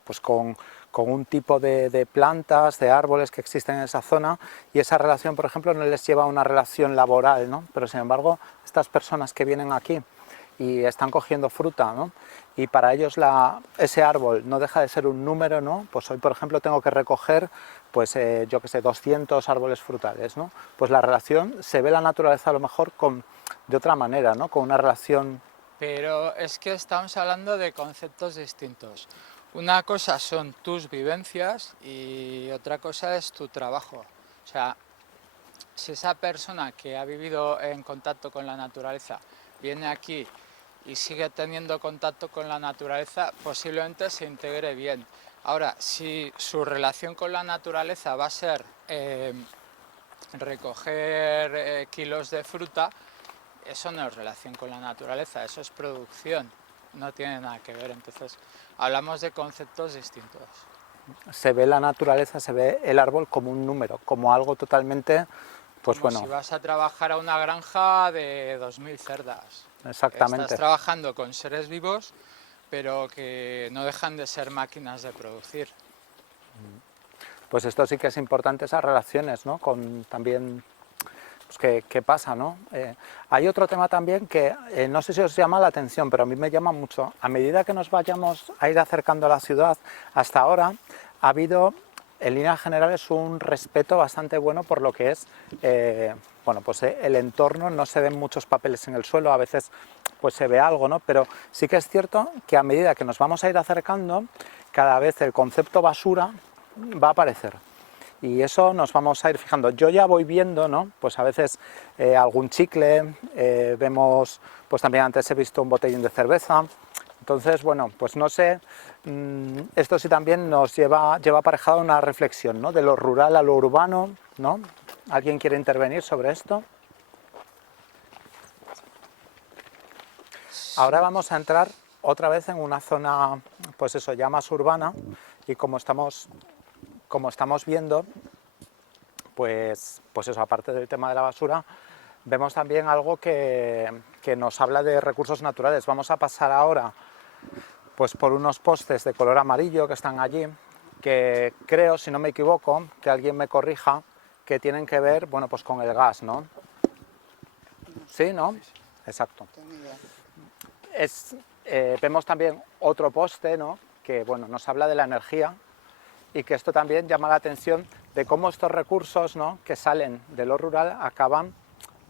pues con un tipo de plantas, de árboles que existen en esa zona, y esa relación, por ejemplo, no les lleva a una relación laboral, ¿no? Pero sin embargo, estas personas que vienen aquí y están cogiendo fruta, ¿no? Y para ellos ese árbol no deja de ser un número, ¿no? Pues hoy, por ejemplo, tengo que recoger, pues yo que sé, 200 árboles frutales, ¿no? Pues la relación, se ve la naturaleza a lo mejor de otra manera, ¿no? Con una relación... Pero es que estamos hablando de conceptos distintos. Una cosa son tus vivencias y otra cosa es tu trabajo. O sea, si esa persona que ha vivido en contacto con la naturaleza viene aquí y sigue teniendo contacto con la naturaleza, posiblemente se integre bien. Ahora, si su relación con la naturaleza va a ser recoger kilos de fruta, eso no es relación con la naturaleza, eso es producción, no tiene nada que ver. Entonces, hablamos de conceptos distintos. Se ve la naturaleza, se ve el árbol como un número, como algo totalmente, pues como bueno... si vas a trabajar a una granja de 2000 cerdas. Exactamente. Estás trabajando con seres vivos, pero que no dejan de ser máquinas de producir. Pues esto sí que es importante, esas relaciones, ¿no? Con también... Pues ¿qué pasa, no? Hay otro tema también que no sé si os llama la atención, pero a mí me llama mucho. A medida que nos vayamos a ir acercando a la ciudad, hasta ahora ha habido, en líneas generales, un respeto bastante bueno por lo que es el entorno. No se ven muchos papeles en el suelo, a veces pues se ve algo, ¿no? Pero sí que es cierto que a medida que nos vamos a ir acercando, cada vez el concepto basura va a aparecer. Y eso nos vamos a ir fijando. Yo ya voy viendo, ¿no? Pues a veces algún chicle, vemos, pues también antes he visto un botellín de cerveza, Entonces, bueno, pues no sé, esto sí también nos lleva aparejado una reflexión, ¿no? De lo rural a lo urbano, ¿no? ¿Alguien quiere intervenir sobre esto? Ahora vamos a entrar otra vez en una zona, pues eso, ya más urbana, y como estamos viendo, pues eso, aparte del tema de la basura, vemos también algo que nos habla de recursos naturales. Vamos a pasar ahora pues por unos postes de color amarillo que están allí, que creo, si no me equivoco, que alguien me corrija, que tienen que ver, bueno, pues con el gas, ¿no? ¿Sí, no? Exacto. Vemos también otro poste, ¿no? Que, bueno, nos habla de la energía, y que esto también llama la atención de cómo estos recursos, ¿no?, que salen de lo rural acaban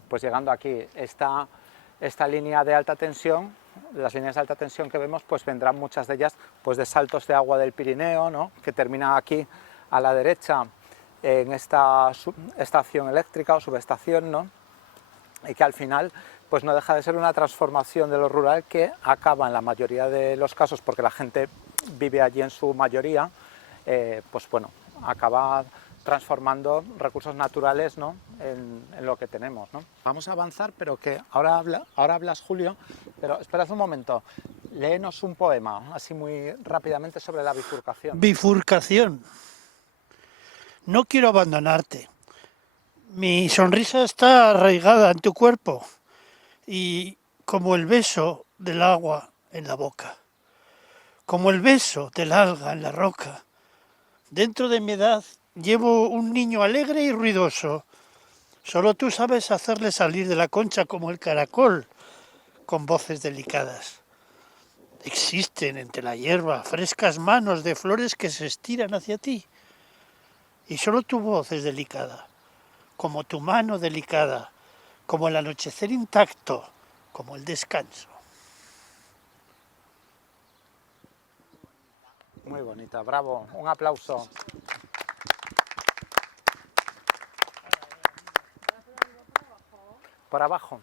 pues llegando aquí. Esta línea de alta tensión, las líneas de alta tensión que vemos, pues vendrán muchas de ellas pues de saltos de agua del Pirineo, ¿no?, que termina aquí a la derecha en esta estación eléctrica o subestación, ¿no?, y que al final pues no deja de ser una transformación de lo rural que acaba en la mayoría de los casos, porque la gente vive allí en su mayoría, pues bueno, acaba transformando recursos naturales, ¿no?, en lo que tenemos, ¿no? Vamos a avanzar, pero que ahora hablas, Julio, pero esperad un momento, léenos un poema, así muy rápidamente, sobre la bifurcación. Bifurcación. No quiero abandonarte. Mi sonrisa está arraigada en tu cuerpo y como el beso del agua en la boca, como el beso del alga en la roca. Dentro de mi edad llevo un niño alegre y ruidoso. Solo tú sabes hacerle salir de la concha como el caracol, con voces delicadas. Existen entre la hierba frescas manos de flores que se estiran hacia ti. Y solo tu voz es delicada, como tu mano delicada, como el anochecer intacto, como el descanso. Muy bonita, bravo, un aplauso. Por abajo.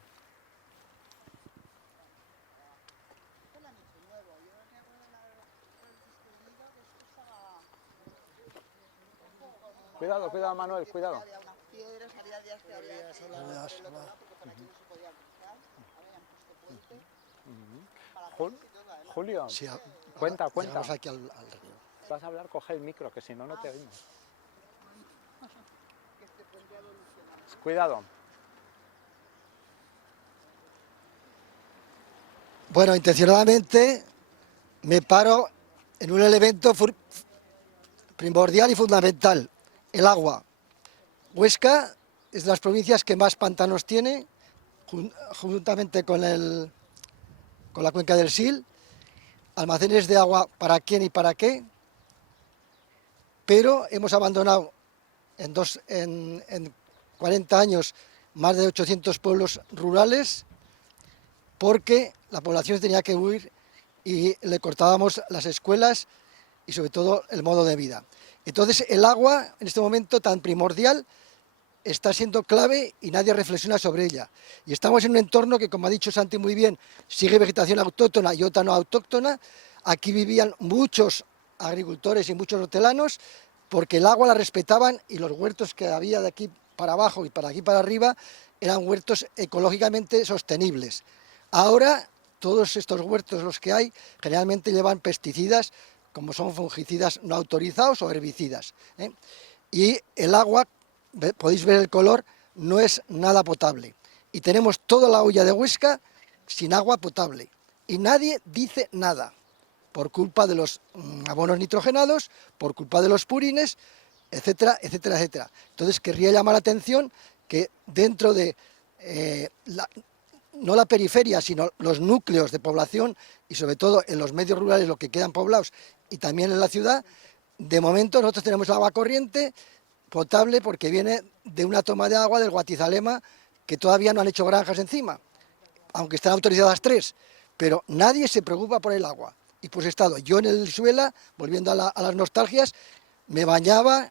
Cuidado, cuidado, Manuel, cuidado. Julio, Sí, cuenta. llegamos aquí al río. Vas a hablar, coge el micro, que si no, no te oímos. Cuidado. Bueno, intencionadamente me paro en un elemento primordial y fundamental, el agua. Huesca es de las provincias que más pantanos tiene, juntamente con la cuenca del Sil, almacenes de agua para quién y para qué, pero hemos abandonado en 40 años más de 800 pueblos rurales porque la población tenía que huir y le cortábamos las escuelas y sobre todo el modo de vida. Entonces el agua en este momento tan primordial está siendo clave y nadie reflexiona sobre ella. Y estamos en un entorno que, como ha dicho Santi muy bien, sigue vegetación autóctona y otra no autóctona. Aquí vivían muchos agricultores y muchos hortelanos porque el agua la respetaban y los huertos que había de aquí para abajo y para aquí para arriba eran huertos ecológicamente sostenibles. Ahora todos estos huertos, los que hay, generalmente llevan pesticidas, como son fungicidas no autorizados o herbicidas, ¿eh? Y el agua, podéis ver el color, no es nada potable. Y tenemos toda la olla de Huesca sin agua potable. Y nadie dice nada, por culpa de los abonos nitrogenados, por culpa de los purines, etcétera, etcétera, etcétera. Entonces querría llamar la atención que dentro de no la periferia, sino los núcleos de población y sobre todo en los medios rurales, los que quedan poblados y también en la ciudad, de momento nosotros tenemos el agua corriente potable porque viene de una toma de agua del Guatizalema que todavía no han hecho granjas encima, aunque están autorizadas 3, pero nadie se preocupa por el agua. Y pues he estado yo en el Suela, volviendo a las nostalgias, me bañaba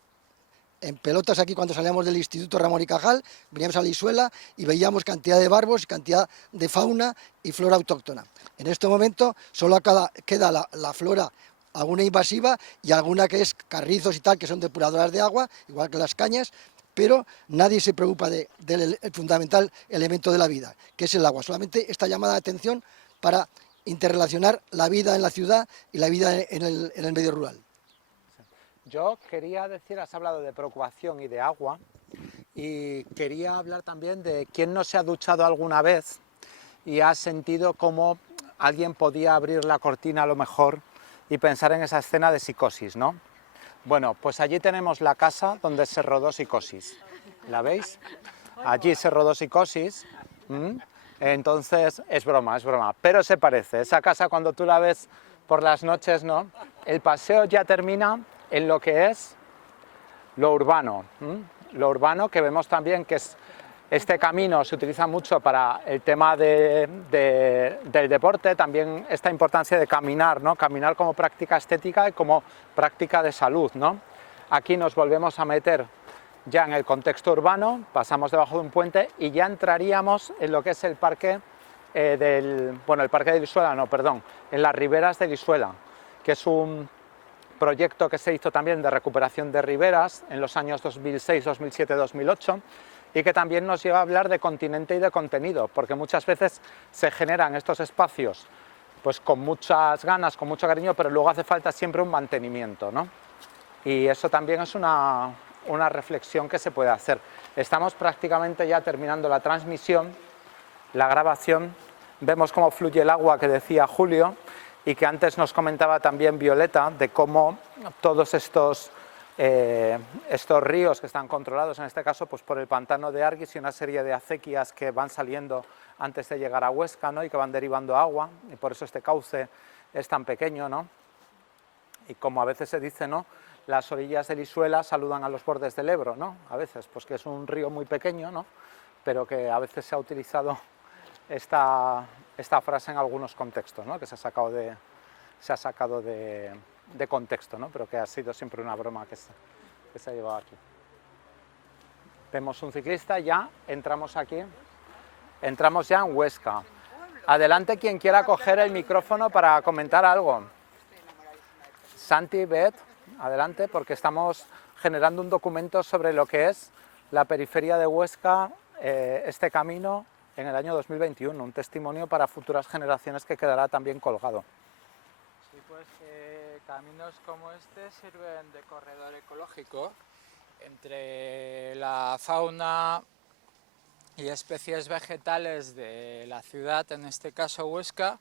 en pelotas aquí cuando salíamos del Instituto Ramón y Cajal, veníamos a la Isuela y veíamos cantidad de barbos, cantidad de fauna y flora autóctona. En este momento solo queda la flora, alguna invasiva y alguna que es carrizos y tal, que son depuradoras de agua, igual que las cañas, pero nadie se preocupa del fundamental elemento de la vida, que es el agua. Solamente esta llamada de atención para interrelacionar la vida en la ciudad y la vida en el medio rural. Yo quería decir, has hablado de preocupación y de agua, y quería hablar también de quién no se ha duchado alguna vez y ha sentido cómo alguien podía abrir la cortina a lo mejor y pensar en esa escena de Psicosis, ¿no? Bueno, pues allí tenemos la casa donde se rodó Psicosis. ¿La veis? Allí se rodó Psicosis. Entonces, es broma, pero se parece. Esa casa, cuando tú la ves por las noches, ¿no? El paseo ya termina en lo que es lo urbano. Lo urbano, que vemos también que es este camino se utiliza mucho para el tema del deporte, también esta importancia de caminar, ¿no? Caminar como práctica estética y como práctica de salud, ¿no? Aquí nos volvemos a meter ya en el contexto urbano, pasamos debajo de un puente y ya entraríamos en lo que es el parque el parque de Lisuela, no, perdón, en las riberas de Lisuela, que es un proyecto que se hizo también de recuperación de riberas en los años 2006, 2007, 2008, y que también nos lleva a hablar de continente y de contenido, porque muchas veces se generan estos espacios pues con muchas ganas, con mucho cariño, pero luego hace falta siempre un mantenimiento, ¿no? Y eso también es una reflexión que se puede hacer. Estamos prácticamente ya terminando la transmisión, la grabación, vemos cómo fluye el agua que decía Julio, y que antes nos comentaba también Violeta, de cómo todos estos ríos que están controlados, en este caso pues por el pantano de Arguis y una serie de acequias que van saliendo antes de llegar a Huesca, ¿no? Y que van derivando agua, y por eso este cauce es tan pequeño, ¿no? Y como a veces se dice, ¿no? Las orillas del Lisuela saludan a los bordes del Ebro, ¿no? A veces, pues que es un río muy pequeño, ¿no? Pero que a veces se ha utilizado esta frase en algunos contextos, ¿no? Que se ha sacado de contexto, ¿no? Pero que ha sido siempre una broma que se ha llevado aquí. Vemos un ciclista, ya entramos aquí, entramos ya en Huesca. Adelante quien quiera coger el micrófono para comentar algo. Santi, Beth, adelante, porque estamos generando un documento sobre lo que es la periferia de Huesca, este camino en el año 2021, un testimonio para futuras generaciones que quedará también colgado. Sí, pues caminos como este sirven de corredor ecológico entre la fauna y especies vegetales de la ciudad, en este caso Huesca,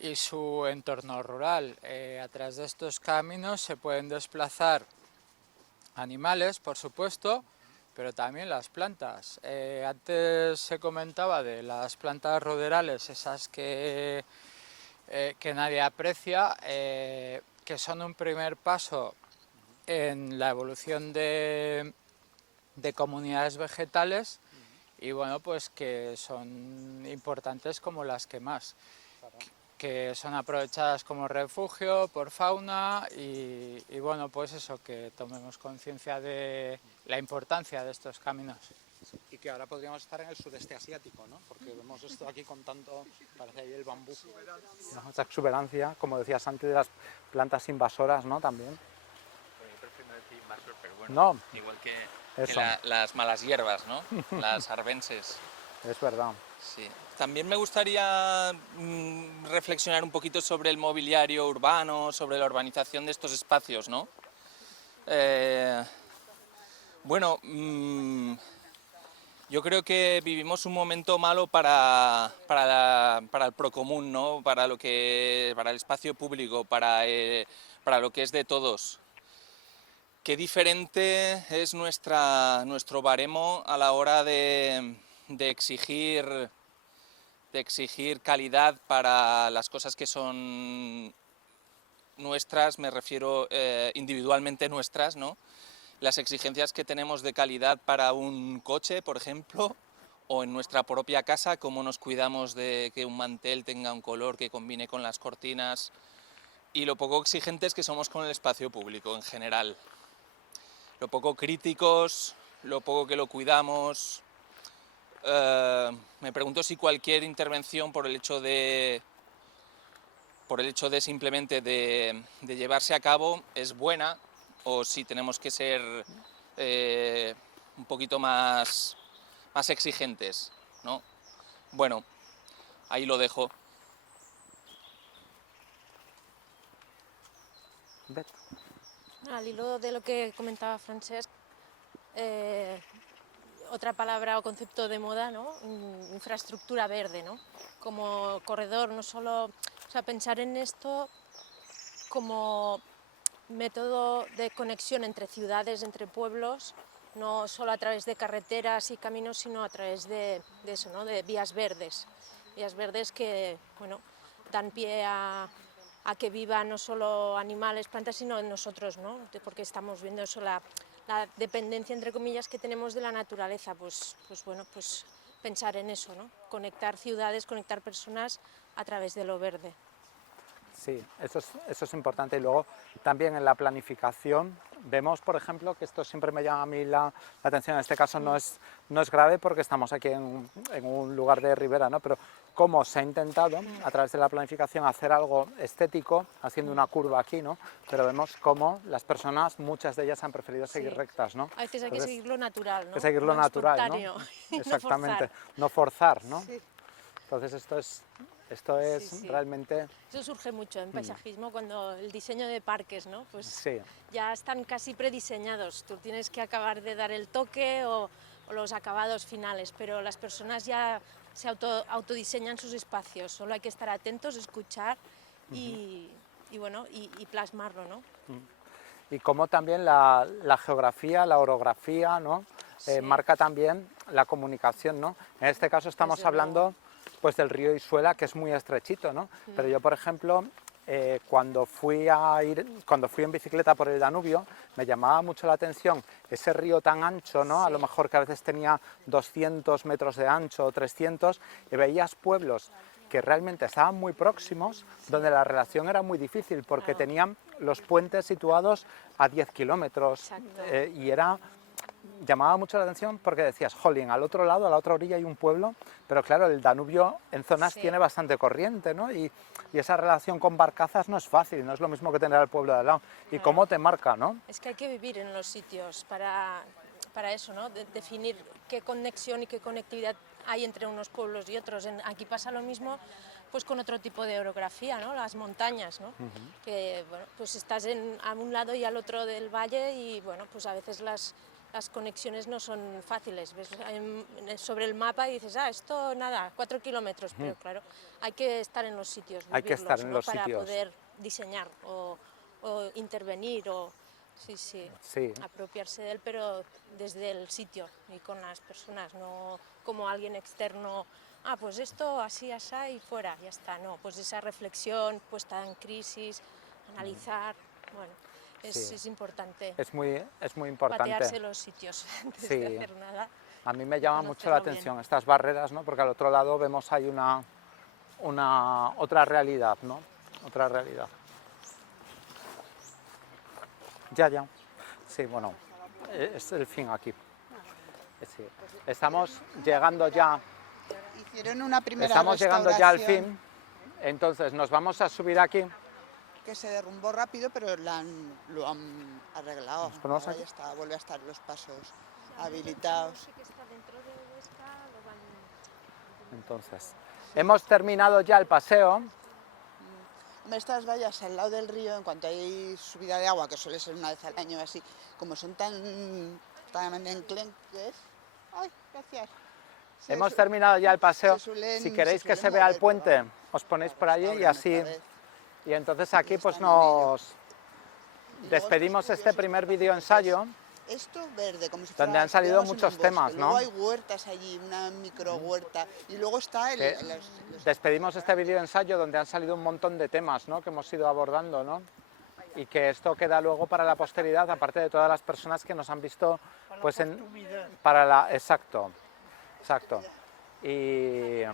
y su entorno rural. A través de estos caminos se pueden desplazar animales, por supuesto, pero también las plantas. Antes se comentaba de las plantas ruderales, esas que nadie aprecia, que son un primer paso en la evolución de comunidades vegetales y bueno, pues que son importantes como las que más, que son aprovechadas como refugio por fauna y bueno, pues eso, que tomemos conciencia de la importancia de estos caminos. Y que ahora podríamos estar en el sudeste asiático, ¿no? Porque vemos esto aquí con tanto, parece ahí el bambú, ¿no? Esa exuberancia, como decías antes, de las plantas invasoras, ¿no? También. Bueno, yo prefiero decir invasor, pero bueno, no, igual que eso. las malas hierbas, ¿no? Las arbenses. Es verdad. Sí. También me gustaría reflexionar un poquito sobre el mobiliario urbano, sobre la urbanización de estos espacios, ¿no? Bueno, yo creo que vivimos un momento malo para el procomún, ¿no? Para el espacio público, para lo que es de todos. Qué diferente es nuestro baremo a la hora de exigir calidad para las cosas que son nuestras, me refiero individualmente nuestras, ¿no? Las exigencias que tenemos de calidad para un coche, por ejemplo, o en nuestra propia casa, cómo nos cuidamos de que un mantel tenga un color que combine con las cortinas, y lo poco exigentes que somos con el espacio público en general. lo poco críticos, lo poco que lo cuidamos. Me pregunto si cualquier intervención por el hecho de simplemente de llevarse a cabo es buena, o si tenemos que ser un poquito más exigentes, ¿no? Bueno, ahí lo dejo. Al hilo de lo que comentaba Francesc, otra palabra o concepto de moda, ¿no? Infraestructura verde, ¿no? Como corredor, no solo, o sea, pensar en esto como método de conexión entre ciudades, entre pueblos, no solo a través de carreteras y caminos, sino a través de eso, ¿no? De vías verdes que, bueno, dan pie a que vivan no solo animales, plantas, sino nosotros, ¿no? Porque estamos viendo eso, la dependencia, entre comillas, que tenemos de la naturaleza, pues bueno, pues pensar en eso, ¿no? Conectar ciudades, conectar personas a través de lo verde. Sí, eso es importante. Y luego también en la planificación vemos, por ejemplo, que esto siempre me llama a mí la atención. En este caso no es grave porque estamos aquí en un lugar de ribera, ¿no? Pero cómo se ha intentado a través de la planificación hacer algo estético, haciendo una curva aquí, ¿no? Pero vemos cómo las personas, muchas de ellas han preferido seguir rectas, ¿no? A veces hay que seguir lo natural, ¿no? Hay que seguir lo natural, ¿no? Exactamente, no forzar, ¿no? Sí. Entonces esto es realmente... Eso surge mucho en paisajismo cuando el diseño de parques, ¿no? Pues sí. ya están casi prediseñados, tú tienes que acabar de dar el toque o los acabados finales, pero las personas ya se autodiseñan sus espacios, solo hay que estar atentos, escuchar y bueno, y plasmarlo, ¿no? Y como también la geografía, la orografía, ¿no? Marca también la comunicación, ¿no? En este caso estamos hablando pues del río Isuela, que es muy estrechito, ¿no? Pero yo, por ejemplo, cuando fui en bicicleta por el Danubio, me llamaba mucho la atención ese río tan ancho, ¿no? A lo mejor que a veces tenía 200 metros de ancho o 300, y veías pueblos que realmente estaban muy próximos, donde la relación era muy difícil, porque tenían los puentes situados a 10 kilómetros, y llamaba mucho la atención porque decías, jolín, al otro lado, a la otra orilla hay un pueblo, pero claro, el Danubio en zonas tiene bastante corriente, ¿no? Y esa relación con barcazas no es fácil, no es lo mismo que tener al pueblo de al lado. ¿Y cómo te marca, no? Es que hay que vivir en los sitios para eso, ¿no? Definir qué conexión y qué conectividad hay entre unos pueblos y otros. Aquí pasa lo mismo pues con otro tipo de orografía, ¿no? Las montañas, ¿no? Que, bueno, pues estás a un lado y al otro del valle y, bueno, pues a veces las conexiones no son fáciles. Ves sobre el mapa y dices, esto nada, 4 kilómetros, pero claro, hay que estar en los sitios, hay que estar en los para sitios. poder diseñar o intervenir o apropiarse de él, pero desde el sitio y con las personas, no como alguien externo, pues esto así, así y fuera, ya está, no, pues esa reflexión puesta en crisis, analizar, bueno. Es importante. Es muy importante. Patearse los sitios antes de hacer nada. A mí me llama mucho la atención estas barreras, ¿no? Porque al otro lado vemos ahí otra realidad, ¿no? Otra realidad. Ya. Sí, bueno, es el fin aquí. Sí. Estamos llegando ya. Hicieron una primera Estamos llegando ya al fin. Entonces nos vamos a subir aquí. Que se derrumbó rápido, pero lo han arreglado. Ahora ya está, vuelve a estar los pasos habilitados. Entonces, hemos terminado ya el paseo. Estas vallas al lado del río, en cuanto hay subida de agua, que suele ser una vez al año así, como son tan enclenques... ¡Ay, gracias! Hemos terminado ya el paseo. Si queréis que se vea el puente, os ponéis por allí y así... Y entonces aquí pues nos despedimos este primer vídeo ensayo. Esto verde, como si fuera, donde han salido muchos temas, ¿no? Luego hay huertas allí, una micro huerta, y luego está Despedimos este vídeo ensayo donde han salido un montón de temas, ¿no? Que hemos ido abordando, ¿no? Y que esto queda luego para la posteridad, aparte de todas las personas que nos han visto, pues exacto. Y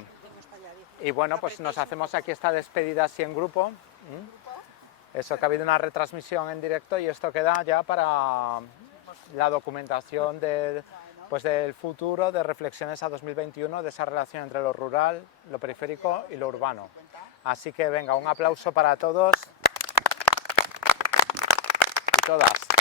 bueno, pues nos hacemos aquí esta despedida así en grupo. Eso, que ha habido una retransmisión en directo y esto queda ya para la documentación pues del futuro, de reflexiones a 2021, de esa relación entre lo rural, lo periférico y lo urbano. Así que venga, un aplauso para todos y todas.